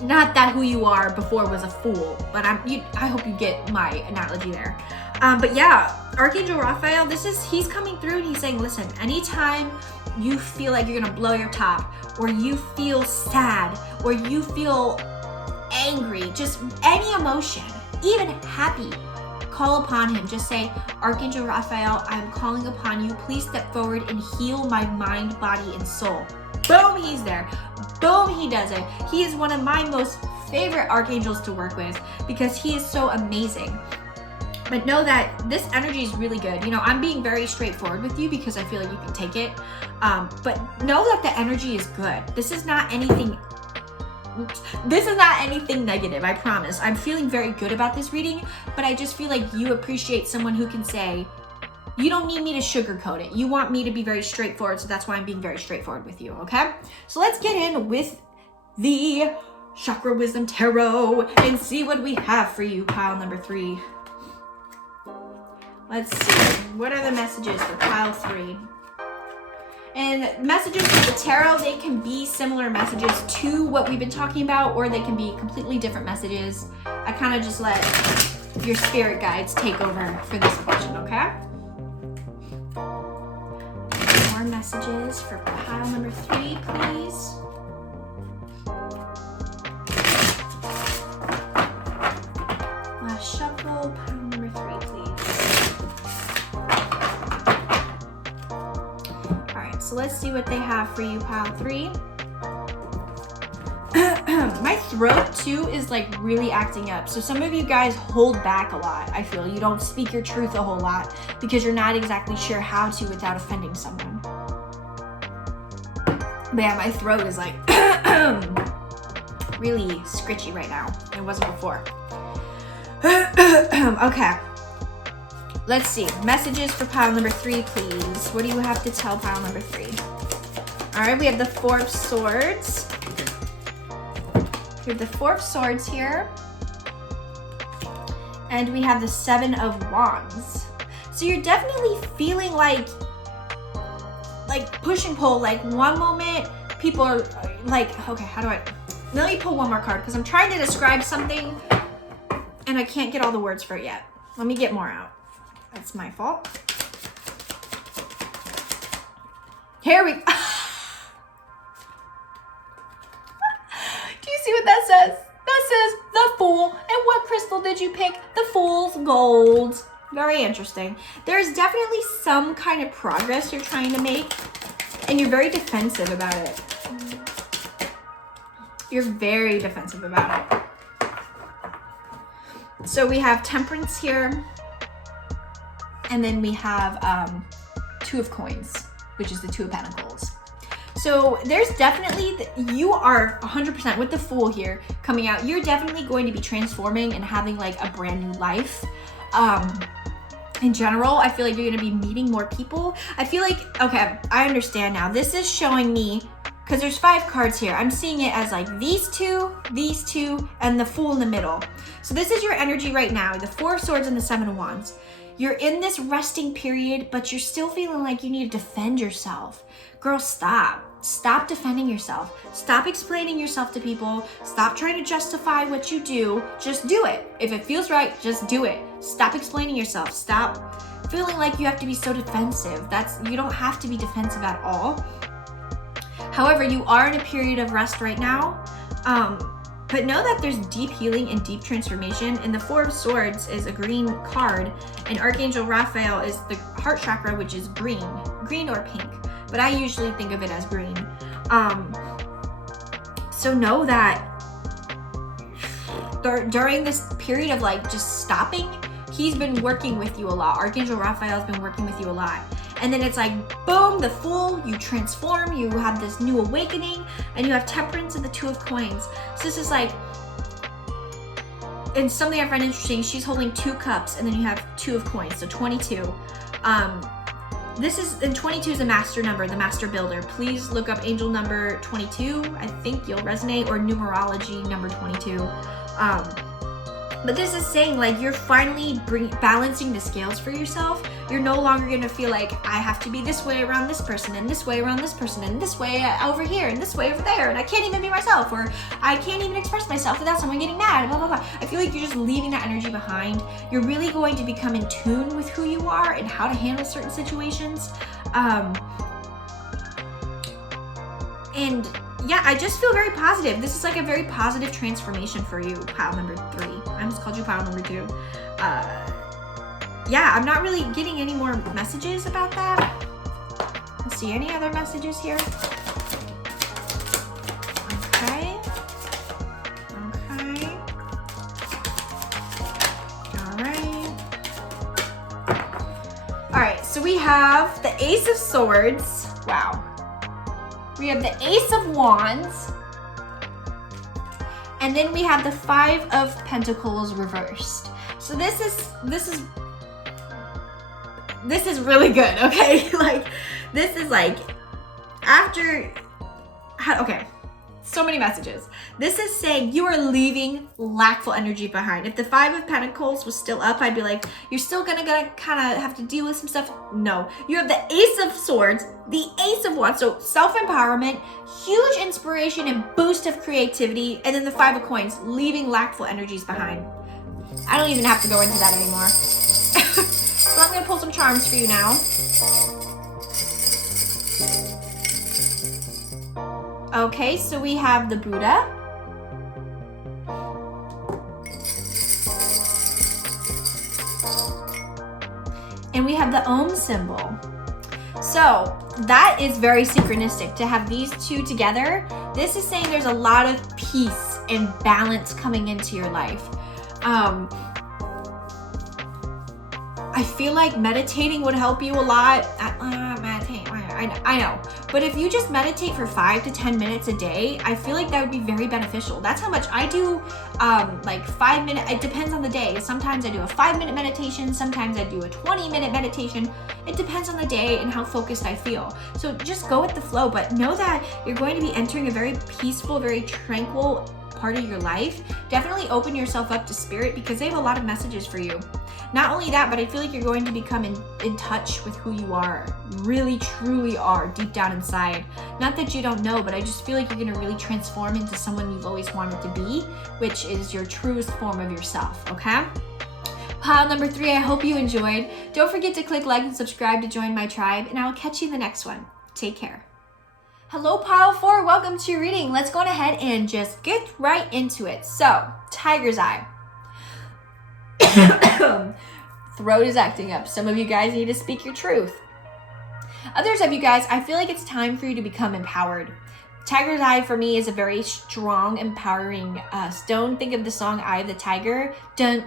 Not that who you are before was a fool, but I hope you get my analogy there. But yeah, Archangel Raphael, he's coming through, and he's saying, listen, anytime you feel like you're gonna blow your top, or you feel sad, or you feel angry, just any emotion, even happy, call upon him. Just say, Archangel Raphael, I'm calling upon you. Please step forward and heal my mind, body, and soul. Boom, he's there. Boom, he does it. He is one of my most favorite archangels to work with, because he is so amazing. But know that this energy is really good. You know, I'm being very straightforward with you because I feel like you can take it. But know that the energy is good. This is not anything negative, I promise. I'm feeling very good about this reading, but I just feel like you appreciate someone who can say, you don't need me to sugarcoat it. You want me to be very straightforward, so that's why I'm being very straightforward with you, okay? So let's get in with the Chakra Wisdom Tarot and see what we have for you, pile number 3. Let's see, what are the messages for pile 3? And messages for the tarot, they can be similar messages to what we've been talking about, or they can be completely different messages. I kind of just let your spirit guides take over for this portion, okay? More messages for pile number 3, please. Last shuffle, pile number 3, please. Alright, so let's see what they have for you, pile 3. My throat too is like really acting up. So some of you guys hold back a lot. I feel you don't speak your truth a whole lot because you're not exactly sure how to without offending someone. But yeah, my throat is like really scritchy right now. It wasn't before. Okay. Let's see. Messages for pile number 3, please. What do you have to tell pile number 3? All right, we have the 4 of Swords. We have the 4 of Swords here. And we have the 7 of Wands. So you're definitely feeling like push and pull. Like one moment, people are like, okay, let me pull one more card because I'm trying to describe something and I can't get all the words for it yet. Let me get more out. That's my fault. Here we go. Do you see what that says? That says the Fool. And what crystal did you pick? The Fool's Gold. Very interesting. There's definitely some kind of progress you're trying to make, and you're very defensive about it. You're very defensive about it. So we have Temperance here, and then we have 2 of Coins, which is the 2 of Pentacles. So there's definitely, you are 100% with the Fool here coming out. You're definitely going to be transforming and having like a brand new life. In general, I feel like you're gonna be meeting more people. I feel like, okay, I understand now. This is showing me, because there's 5 cards here. I'm seeing it as like these two, and the Fool in the middle. So this is your energy right now, the 4 of Swords and the 7 of Wands. You're in this resting period, but you're still feeling like you need to defend yourself. Girl, stop. Stop defending yourself. Stop explaining yourself to people. Stop trying to justify what you do. Just do it. If it feels right, just do it. Stop explaining yourself. Stop feeling like you have to be so defensive. You don't have to be defensive at all. However, you are in a period of rest right now. But know that there's deep healing and deep transformation. And the 4 of Swords is a green card. And Archangel Raphael is the heart chakra, which is green or pink. But I usually think of it as green. So know that during this period of like just stopping, he's been working with you a lot. Archangel Raphael's been working with you a lot. And then it's like, boom, the Fool, you transform, you have this new awakening, and you have Temperance and the 2 of Coins. So this is like, and something I find interesting, she's holding 2 cups and then you have 2 of coins, so 22. This is, and 22 is a master number, the master builder. Please look up angel number 22. I think you'll resonate, or numerology number 22. But this is saying like you're finally balancing the scales for yourself. You're no longer gonna feel like I have to be this way around this person and this way around this person and this way over here and this way over there, and I can't even be myself, or I can't even express myself without someone getting mad, blah, blah, blah. I feel like you're just leaving that energy behind. You're really going to become in tune with who you are and how to handle certain situations. And yeah, I just feel very positive. This is like a very positive transformation for you, pile number 3. I almost called you pile number 2. Yeah, I'm not really getting any more messages about that. Let's see, any other messages here? Okay. Okay. All right, so we have the Ace of Swords. Wow. We have the Ace of Wands, and then we have the 5 of Pentacles reversed. So this is really good, okay? Like, this is like, after, okay, so many messages. This is saying you are leaving lackful energy behind. If the 5 of Pentacles was still up, I'd be like, you're still gonna kind of have to deal with some stuff. No, you have the Ace of Swords, the Ace of Wands, so self-empowerment, huge inspiration and boost of creativity, and then the 5 of Coins, leaving lackful energies behind. I don't even have to go into that anymore. So I'm gonna pull some charms for you now. Okay, so we have the Buddha. And we have the Om symbol. So that is very synchronistic to have these 2 together. This is saying there's a lot of peace and balance coming into your life. I feel like meditating would help you a lot. Meditate, I know. But if you just meditate for 5 to 10 minutes a day, I feel like that would be very beneficial. That's how much I do, like 5 minutes, it depends on the day. Sometimes I do a 5-minute meditation, sometimes I do a 20-minute meditation. It depends on the day and how focused I feel. So just go with the flow, but know that you're going to be entering a very peaceful, very tranquil part of your life. Definitely open yourself up to spirit because they have a lot of messages for you. Not only that, but I feel like you're going to become in touch with who you are, really truly are deep down inside. Not that you don't know, but I just feel like you're going to really transform into someone you've always wanted to be, which is your truest form of yourself, okay? Pile number 3, I hope you enjoyed. Don't forget to click like and subscribe to join my tribe, and I will catch you in the next one. Take care. Hello, pile 4, welcome to your reading. Let's go ahead and just get right into it. So, Tiger's Eye. Throat is acting up. Some of you guys need to speak your truth. Others of you guys, I feel like it's time for you to become empowered. Tiger's Eye for me is a very strong, empowering stone. Think of the song Eye of the Tiger. Dun,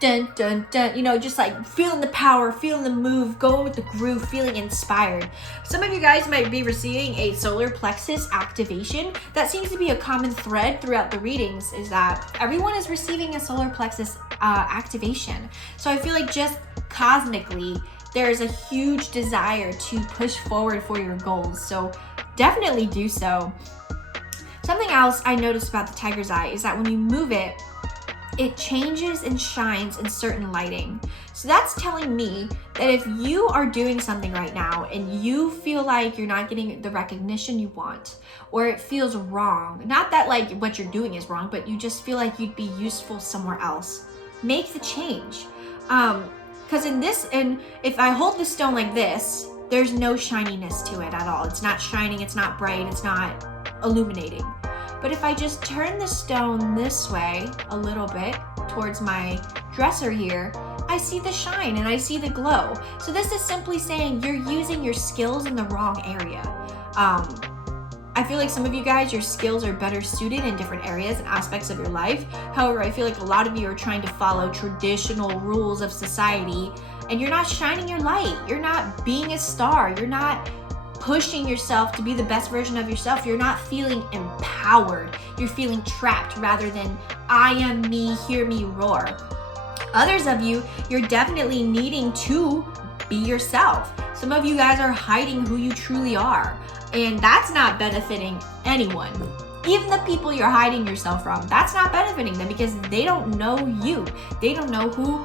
dun, dun, dun. You know, just like feeling the power, feeling the move, going with the groove, feeling inspired. Some of you guys might be receiving a solar plexus activation. That seems to be a common thread throughout the readings, is that everyone is receiving a solar plexus activation. So I feel like just cosmically, there's a huge desire to push forward for your goals. So definitely do so. Something else I noticed about the Tiger's Eye is that when you move it, it changes and shines in certain lighting. So that's telling me that if you are doing something right now and you feel like you're not getting the recognition you want, or it feels wrong, not that like what you're doing is wrong, but you just feel like you'd be useful somewhere else, make the change. Because and if I hold the stone like this, there's no shininess to it at all. It's not shining, it's not bright, it's not illuminating. But if I just turn the stone this way a little bit towards my dresser here, I see the shine and I see the glow. So this is simply saying you're using your skills in the wrong area. I feel like some of you guys, your skills are better suited in different areas and aspects of your life. However, I feel like a lot of you are trying to follow traditional rules of society and you're not shining your light. You're not being a star. You're not pushing yourself to be the best version of yourself, you're not feeling empowered. You're feeling trapped rather than I am me, hear me roar. Others of you, you're definitely needing to be yourself. Some of you guys are hiding who you truly are, and that's not benefiting anyone. Even the people you're hiding yourself from, that's not benefiting them because they don't know you. They don't know who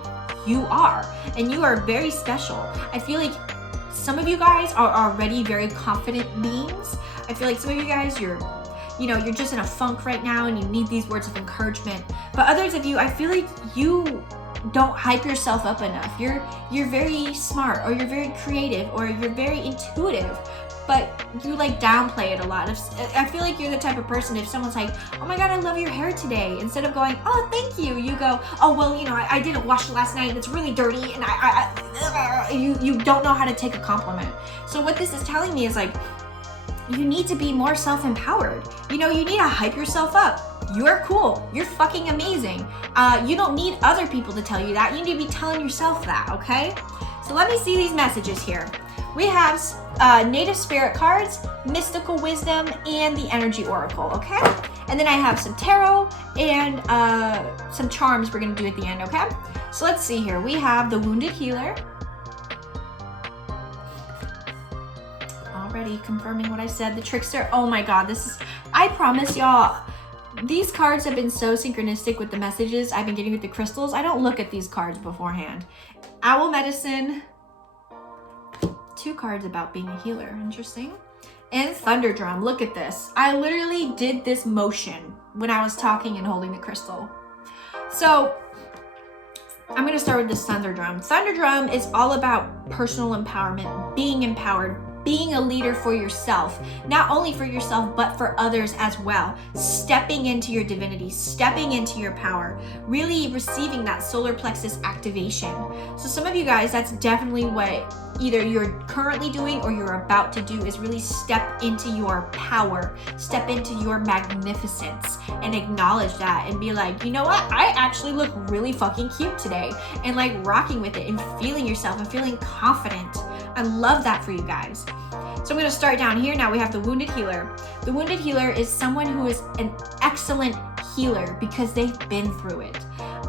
you are, and you are very special. I feel like some of you guys are already very confident beings. I feel like some of you guys, you're just in a funk right now and you need these words of encouragement. But others of you, I feel like you don't hype yourself up enough. You're very smart, or you're very creative, or you're very intuitive, but you like downplay it a lot. I feel like you're the type of person, if someone's like, oh my God, I love your hair today, instead of going, oh, thank you, you go, oh, well, I didn't wash it last night and it's really dirty, and you don't know how to take a compliment. So what this is telling me is like, you need to be more self-empowered. You need to hype yourself up. You're cool. You're fucking amazing. You don't need other people to tell you that. You need to be telling yourself that, okay? So let me see these messages here. We have Native Spirit cards, Mystical Wisdom, and the Energy Oracle, okay? And then I have some Tarot and some charms we're gonna do at the end, okay? So let's see here. We have the Wounded Healer. Already confirming what I said. The Trickster. Oh my God, I promise y'all, these cards have been so synchronistic with the messages I've been getting with the crystals. I don't look at these cards beforehand. Owl Medicine. 2 cards about being a healer. Interesting. And Thunder Drum. Look at this. I literally did this motion when I was talking and holding the crystal. So I'm going to start with this Thunder Drum. Thunder Drum is all about personal empowerment, being empowered, being a leader for yourself, not only for yourself, but for others as well. Stepping into your divinity, stepping into your power, really receiving that solar plexus activation. So some of you guys, that's definitely what either you're currently doing or you're about to do, is really step into your power, step into your magnificence, and acknowledge that and be like, you know what? I actually look really fucking cute today, and like rocking with it and feeling yourself and feeling confident. I love that for you guys. So I'm going to start down here. Now we have the Wounded Healer. The Wounded Healer is someone who is an excellent healer because they've been through it.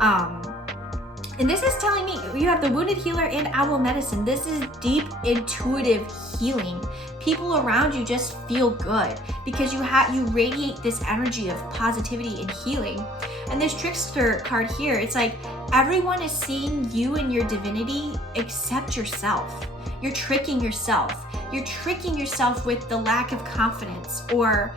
And this is telling me you have the Wounded Healer and Owl Medicine. This is deep, intuitive healing. People around you just feel good because you radiate this energy of positivity and healing. And this Trickster card here, it's like everyone is seeing you and your divinity except yourself. You're tricking yourself. You're tricking yourself with the lack of confidence or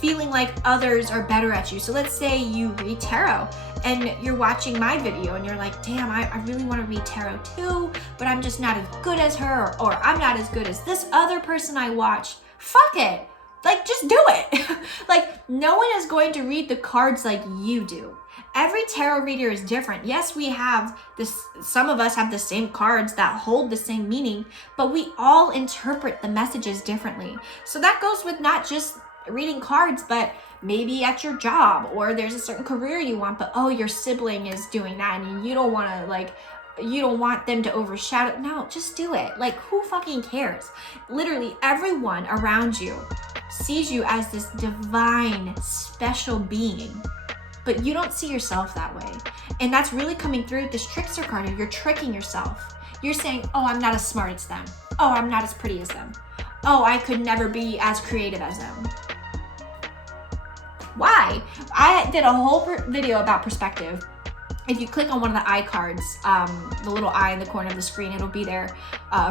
feeling like others are better at you. So let's say you read tarot and you're watching my video and you're like, damn, I really want to read tarot too, but I'm just not as good as her, or I'm not as good as this other person I watched. Fuck it. Like, just do it. Like, no one is going to read the cards like you do. Every tarot reader is different. Yes, we have this, some of us have the same cards that hold the same meaning, but we all interpret the messages differently. So that goes with not just reading cards, but maybe at your job, or there's a certain career you want, but oh, your sibling is doing that and you don't want to, like, you don't want them to overshadow. No, just do it. Like, who fucking cares? Literally everyone around you sees you as this divine, special being, but you don't see yourself that way. And that's really coming through with this Trickster card. You're tricking yourself. You're saying, oh, I'm not as smart as them. Oh, I'm not as pretty as them. Oh, I could never be as creative as them. Why? I did a whole video about perspective. If you click on one of the eye cards, the little eye in the corner of the screen, it'll be there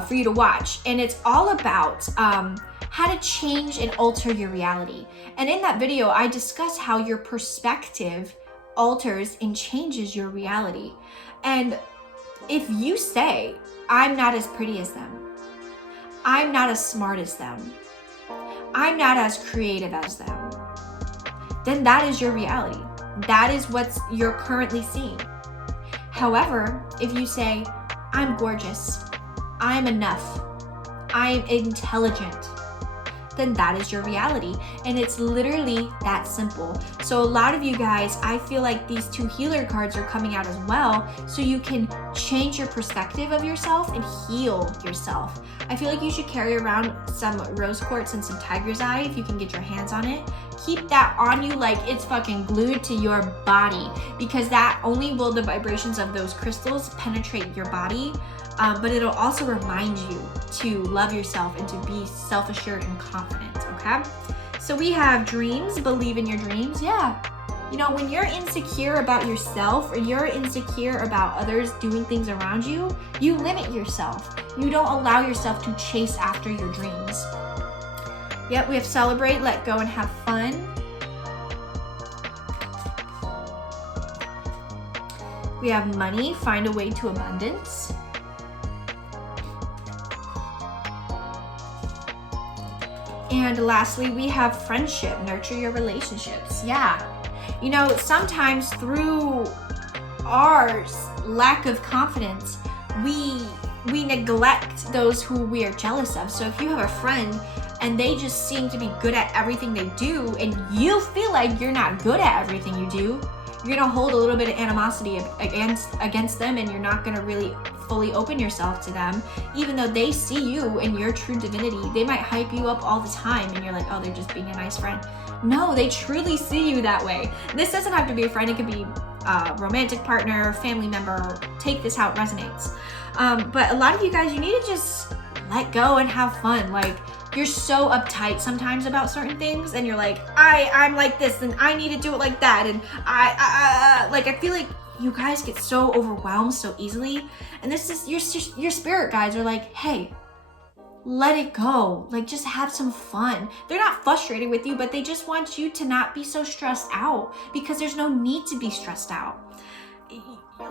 for you to watch. And it's all about how to change and alter your reality. And in that video, I discuss how your perspective alters and changes your reality. And if you say, I'm not as pretty as them, I'm not as smart as them, I'm not as creative as them, then that is your reality. That is what you're currently seeing. However, if you say, I'm gorgeous, I'm enough, I'm intelligent, then that is your reality. And it's literally that simple. So a lot of you guys, I feel like these 2 healer cards are coming out as well, so you can change your perspective of yourself and heal yourself. I feel like you should carry around some rose quartz and some tiger's eye if you can get your hands on it. Keep that on you like it's fucking glued to your body, because that only will the vibrations of those crystals penetrate your body. But it'll also remind you to love yourself and to be self-assured and confident, okay? So we have dreams, believe in your dreams. Yeah. You know, when you're insecure about yourself or you're insecure about others doing things around you, you limit yourself. You don't allow yourself to chase after your dreams. Yep, we have celebrate, let go, and have fun. We have money, find a way to abundance. And lastly, we have friendship, nurture your relationships. Yeah. You know, sometimes through our lack of confidence, we neglect those who we are jealous of. So if you have a friend and they just seem to be good at everything they do, and you feel like you're not good at everything you do, you're gonna hold a little bit of animosity against them, and you're not gonna really fully open yourself to them. Even though they see you in your true divinity, they might hype you up all the time, and you're like, oh, they're just being a nice friend. No, they truly see you that way. This doesn't have to be a friend. It could be a romantic partner, family member. Take this how it resonates. But a lot of you guys, you need to just let go and have fun. Like, you're so uptight sometimes about certain things, and you're like, I'm like this, and I need to do it like that, and I feel like you guys get so overwhelmed so easily, and this is your spirit guides are like, hey, let it go. Like, just have some fun. They're not frustrated with you, but they just want you to not be so stressed out, because there's no need to be stressed out.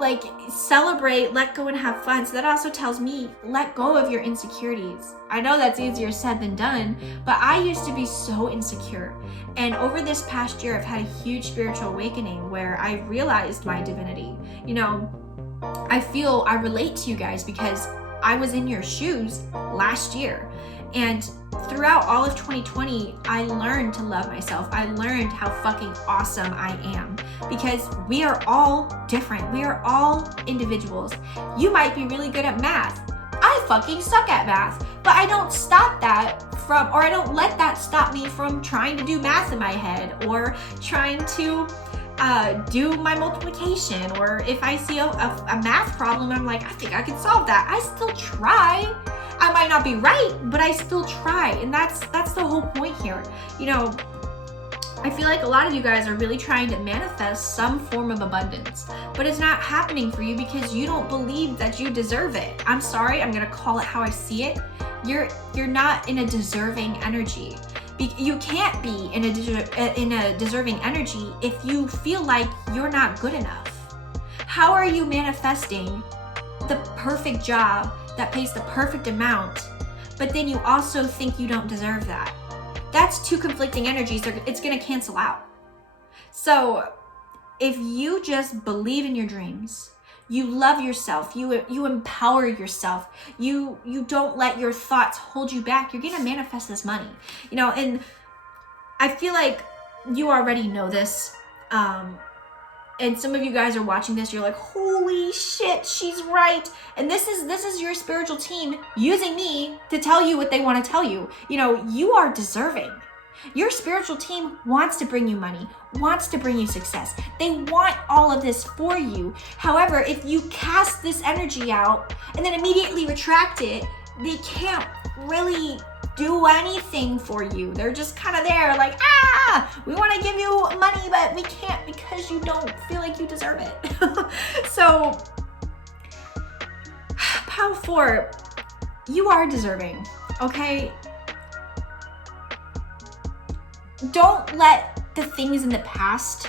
Like, celebrate, let go, and have fun. So that also tells me, let go of your insecurities. I know that's easier said than done, but I used to be so insecure. And over this past year, I've had a huge spiritual awakening where I realized my divinity. You know, I relate to you guys because I was in your shoes last year. And throughout all of 2020, I learned to love myself. I learned how fucking awesome I am, because we are all different. We are all individuals. You might be really good at math. I fucking suck at math, but I don't I don't let that stop me from trying to do math in my head, or trying to do my multiplication, or if I see a math problem, I'm like, I think I can solve that. I still try. I might not be right, but I still try. And that's the whole point here. You know, I feel like a lot of you guys are really trying to manifest some form of abundance, but it's not happening for you because you don't believe that you deserve it. I'm sorry, I'm gonna call it how I see it. You're not in a deserving energy. You can't be in a deserving energy if you feel like you're not good enough. How are you manifesting the perfect job that pays the perfect amount, but then you also think you don't deserve that? That's 2 conflicting energies. It's gonna cancel out. So if you just believe in your dreams, you love yourself, you empower yourself, you don't let your thoughts hold you back, you're gonna manifest this money. You know, and I feel like you already know this. And some of you guys are watching this, you're like, holy shit, she's right. And this is your spiritual team using me to tell you what they want to tell you. You know, you are deserving. Your spiritual team wants to bring you money, wants to bring you success. They want all of this for you. However, if you cast this energy out and then immediately retract it, they can't really do anything for you. They're just kind of there like, we want to give you money, but we can't because you don't feel like you deserve it. So, Pile 4, you are deserving, okay? Don't let the things in the past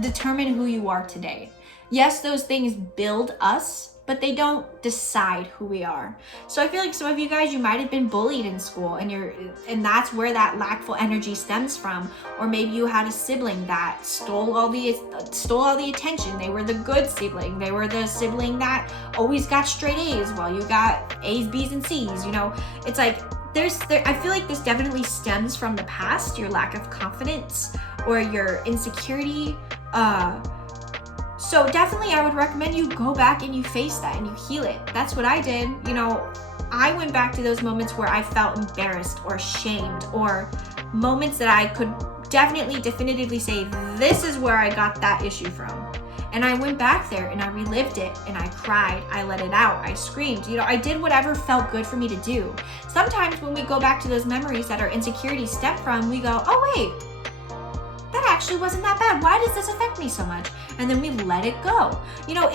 determine who you are today. Yes, those things build us, but they don't decide who we are. So I feel like some of you guys, you might have been bullied in school, and that's where that lackful energy stems from. Or maybe you had a sibling that stole all the attention. They were the good sibling. They were the sibling that always got straight A's while you got A's, B's, and C's. You know, it's like I feel like this definitely stems from the past, your lack of confidence or your insecurity. So definitely I would recommend you go back and you face that and you heal it. That's what I did. You know, I went back to those moments where I felt embarrassed or shamed, or moments that I could definitively say, this is where I got that issue from. And I went back there and I relived it and I cried, I let it out, I screamed. You know, I did whatever felt good for me to do. Sometimes when we go back to those memories that our insecurities stem from, we go, oh wait, that actually wasn't that bad. Why does this affect me so much? And then we let it go. You know,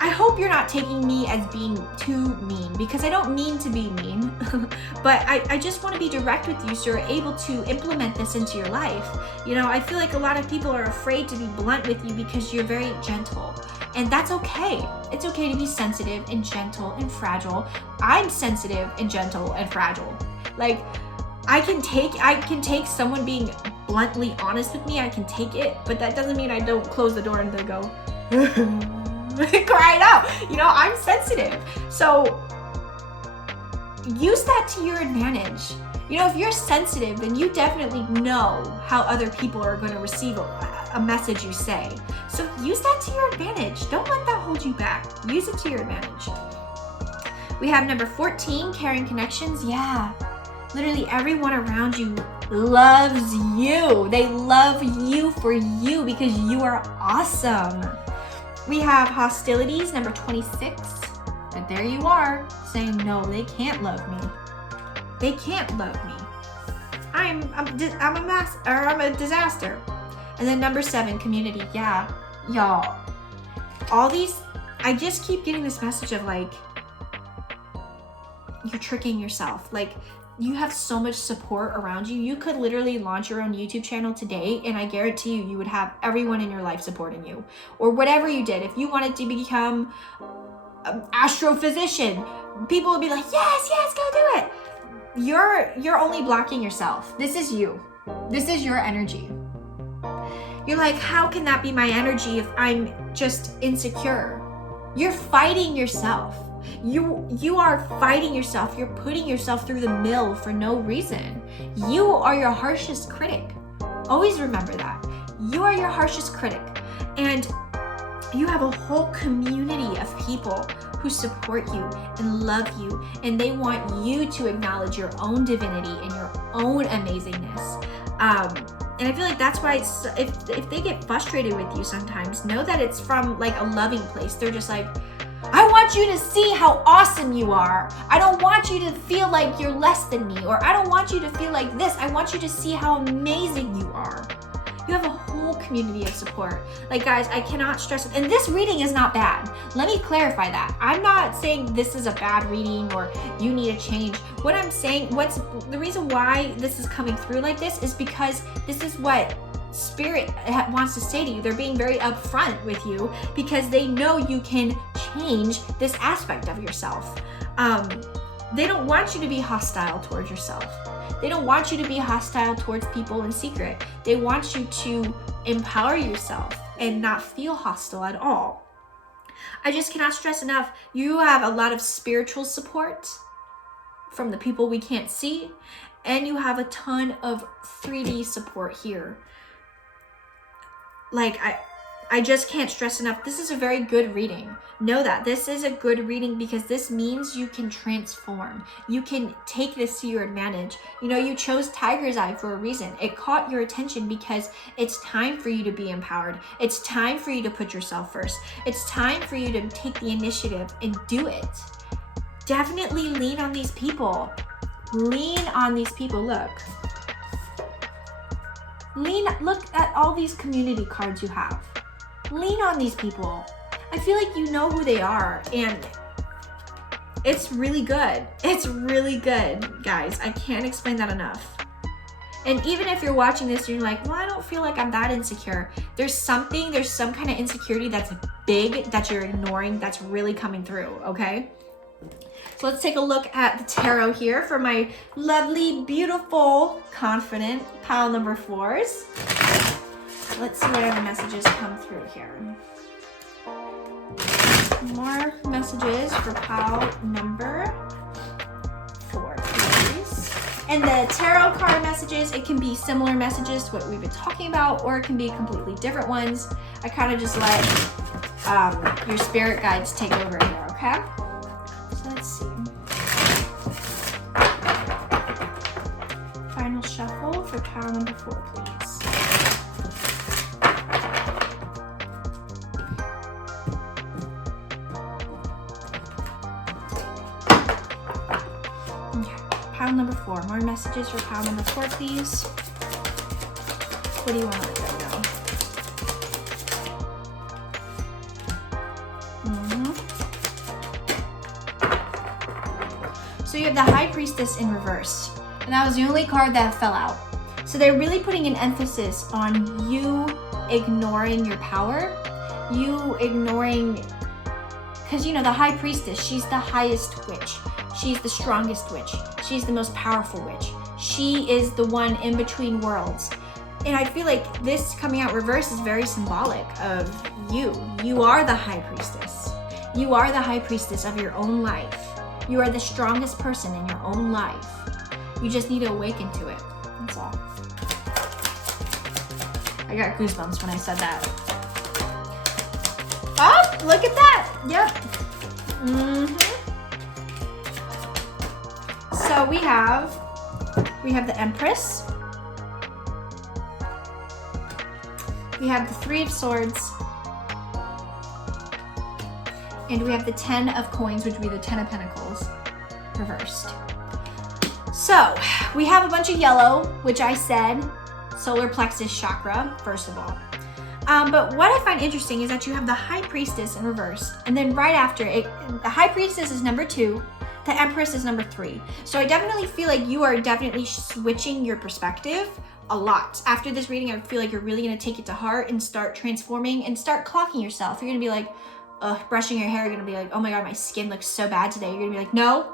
I hope you're not taking me as being too mean, because I don't mean to be mean, but I just want to be direct with you so you're able to implement this into your life. You know, I feel like a lot of people are afraid to be blunt with you because you're very gentle, and that's okay. It's okay to be sensitive and gentle and fragile. I'm sensitive and gentle and fragile. Like, I can take someone being bluntly honest with me, I can take it, but that doesn't mean I don't close the door and they go, cry it out. You know, I'm sensitive. So use that to your advantage. You know, if you're sensitive, then you definitely know how other people are going to receive a message you say. So use that to your advantage. Don't let that hold you back. Use it to your advantage. We have number 14, caring connections. Yeah, literally everyone around you loves you. They love you for you because you are awesome. We have hostilities, number 26. And there you are, saying, no, they can't love me. They can't love me. I'm a disaster. And then number 7, community. Yeah, y'all. All these, I just keep getting this message of like, you're tricking yourself. Like, you have so much support around you. You could literally launch your own YouTube channel today, and I guarantee you would have everyone in your life supporting you. Or whatever you did. If you wanted to become an astrophysician, people would be like, yes, go do it. You're only blocking yourself. This is you. This is your energy. You're like, how can that be my energy if I'm just insecure? You're fighting yourself. You are fighting yourself. You're putting yourself through the mill for no reason. You are your harshest critic. Always remember that. You are your harshest critic. And you have a whole community of people who support you and love you, and they want you to acknowledge your own divinity and your own amazingness. And I feel like that's why if they get frustrated with you sometimes, know that it's from like a loving place. They're just like, I want you to see how awesome you are. I don't want you to feel like you're less than me, or I don't want you to feel like this. I want you to see how amazing you are. You have a whole community of support. Like, guys, I cannot stress it. And this reading is not bad. Let me clarify that. I'm not saying this is a bad reading or you need a change. What I'm saying, what's the reason why this is coming through like this is because this is what Spirit wants to say to you. They're being very upfront with you because they know you can change this aspect of yourself. They don't want you to be hostile towards yourself. They don't want you to be hostile towards people in secret. They want you to empower yourself and not feel hostile at all. I just cannot stress enough, you have a lot of spiritual support from the people we can't see, and you have a ton of 3D support here. Like, I just can't stress enough, this is a very good reading. Know that this is a good reading because this means you can transform. You can take this to your advantage. You know, you chose Tiger's Eye for a reason. It caught your attention because it's time for you to be empowered. It's time for you to put yourself first. It's time for you to take the initiative and do it. Definitely lean on these people. Lean on these people. Look at all these community cards you have. Lean on these people. I feel like you know who they are, and it's really good. It's really good, guys. I can't explain that enough. And even if you're watching this and you're like, well, I don't feel like I'm that insecure. There's some kind of insecurity that's big that you're ignoring that's really coming through, okay? So let's take a look at the tarot here for my lovely, beautiful, confident pile number 4s. Let's see what other messages come through here. More messages for pile number 4. And the tarot card messages, it can be similar messages to what we've been talking about, or it can be completely different ones. I kind of just let your spirit guides take over here, okay? So let's see. Final shuffle for pile number 4, please. Pile number 4. More messages for pile number 4, please. What do you want to let go now? So you have the High Priestess in reverse. And that was the only card that fell out. So they're really putting an emphasis on you ignoring your power. You ignoring, because you know, the High Priestess, she's the highest witch. She's the strongest witch. She's the most powerful witch. She is the one in between worlds. And I feel like this coming out reverse is very symbolic of you. You are the High Priestess. You are the High Priestess of your own life. You are the strongest person in your own life. You just need to awaken to it. That's all. I got goosebumps when I said that. Oh, look at that. Yep. So we have the Empress. We have the 3 of Swords. And we have the 10 of Coins, which would be the 10 of Pentacles reversed. So we have a bunch of yellow, which I said solar plexus chakra, first of all. But what I find interesting is that you have the High Priestess in reverse. And then right after it, the High Priestess is number 2. The Empress is number 3. So I definitely feel like you are definitely switching your perspective a lot. After this reading, I feel like you're really going to take it to heart and start transforming and start clocking yourself. You're going to be like, brushing your hair, you're going to be like, oh my God, my skin looks so bad today. You're going to be like, no,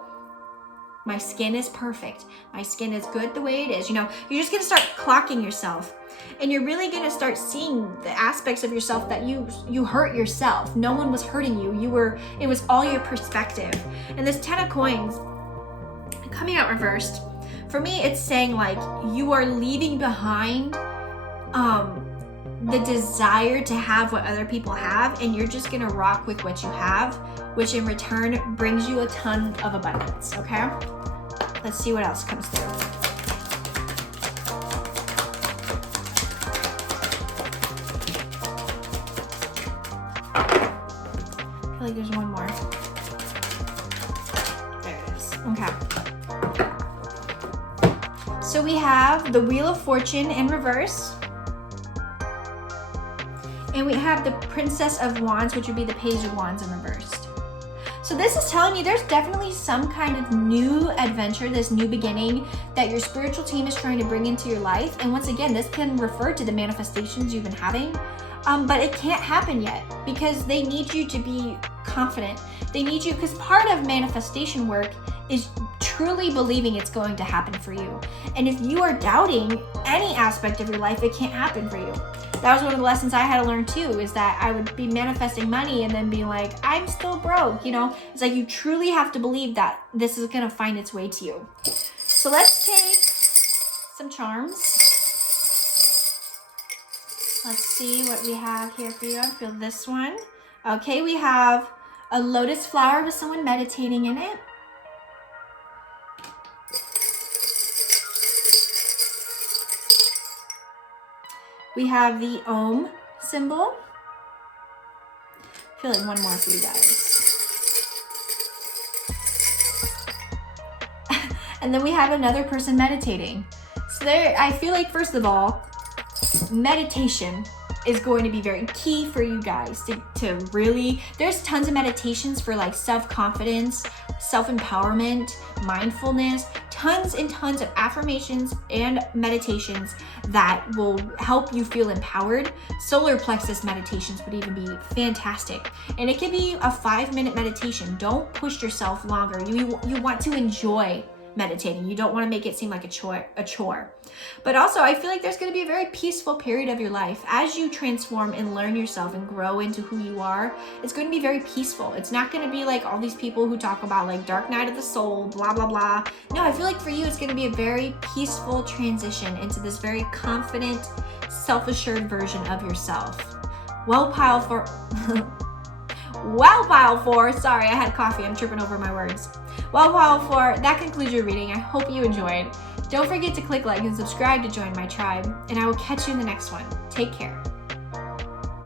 my skin is perfect. My skin is good the way it is. You know, you're just going to start clocking yourself. And you're really going to start seeing the aspects of yourself that you hurt yourself. No one was hurting you. It was all your perspective. And this 10 of Coins coming out reversed, for me, it's saying like you are leaving behind the desire to have what other people have, and you're just going to rock with what you have, which in return brings you a ton of abundance, okay? Let's see what else comes through. I feel like there's one more. There it is. Okay. So we have the Wheel of Fortune in reverse. And we have the Princess of Wands, which would be the Page of Wands in reversed. So this is telling me there's definitely some kind of new adventure, this new beginning that your spiritual team is trying to bring into your life. And once again, this can refer to the manifestations you've been having. But it can't happen yet because they need you to be confident. They need you, because part of manifestation work is truly believing it's going to happen for you. And if you are doubting any aspect of your life, it can't happen for you. That was one of the lessons I had to learn too, is that I would be manifesting money and then be like, I'm still broke, you know? It's like you truly have to believe that this is gonna find its way to you. So let's take some charms. Let's see what we have here for you. I feel this one. Okay, we have a lotus flower with someone meditating in it. We have the Om symbol. I feel like one more for you guys. And then we have another person meditating. So there, I feel like, first of all, meditation is going to be very key for you guys to really, there's tons of meditations for like self-confidence, self-empowerment, mindfulness, tons and tons of affirmations and meditations that will help you feel empowered. Solar plexus meditations would even be fantastic. And it can be a 5-minute meditation. Don't push yourself longer. You want to enjoy meditating. You don't want to make it seem like a chore. But also, I feel like there's going to be a very peaceful period of your life. As you transform and learn yourself and grow into who you are, it's going to be very peaceful. It's not going to be like all these people who talk about like dark night of the soul, blah, blah, blah. No, I feel like for you, it's going to be a very peaceful transition into this very confident, self-assured version of yourself. Well, pile four, sorry, I had coffee. I'm tripping over my words. Well, pile four, that concludes your reading. I hope you enjoyed. Don't forget to click like and subscribe to join my tribe, and I will catch you in the next one. Take care.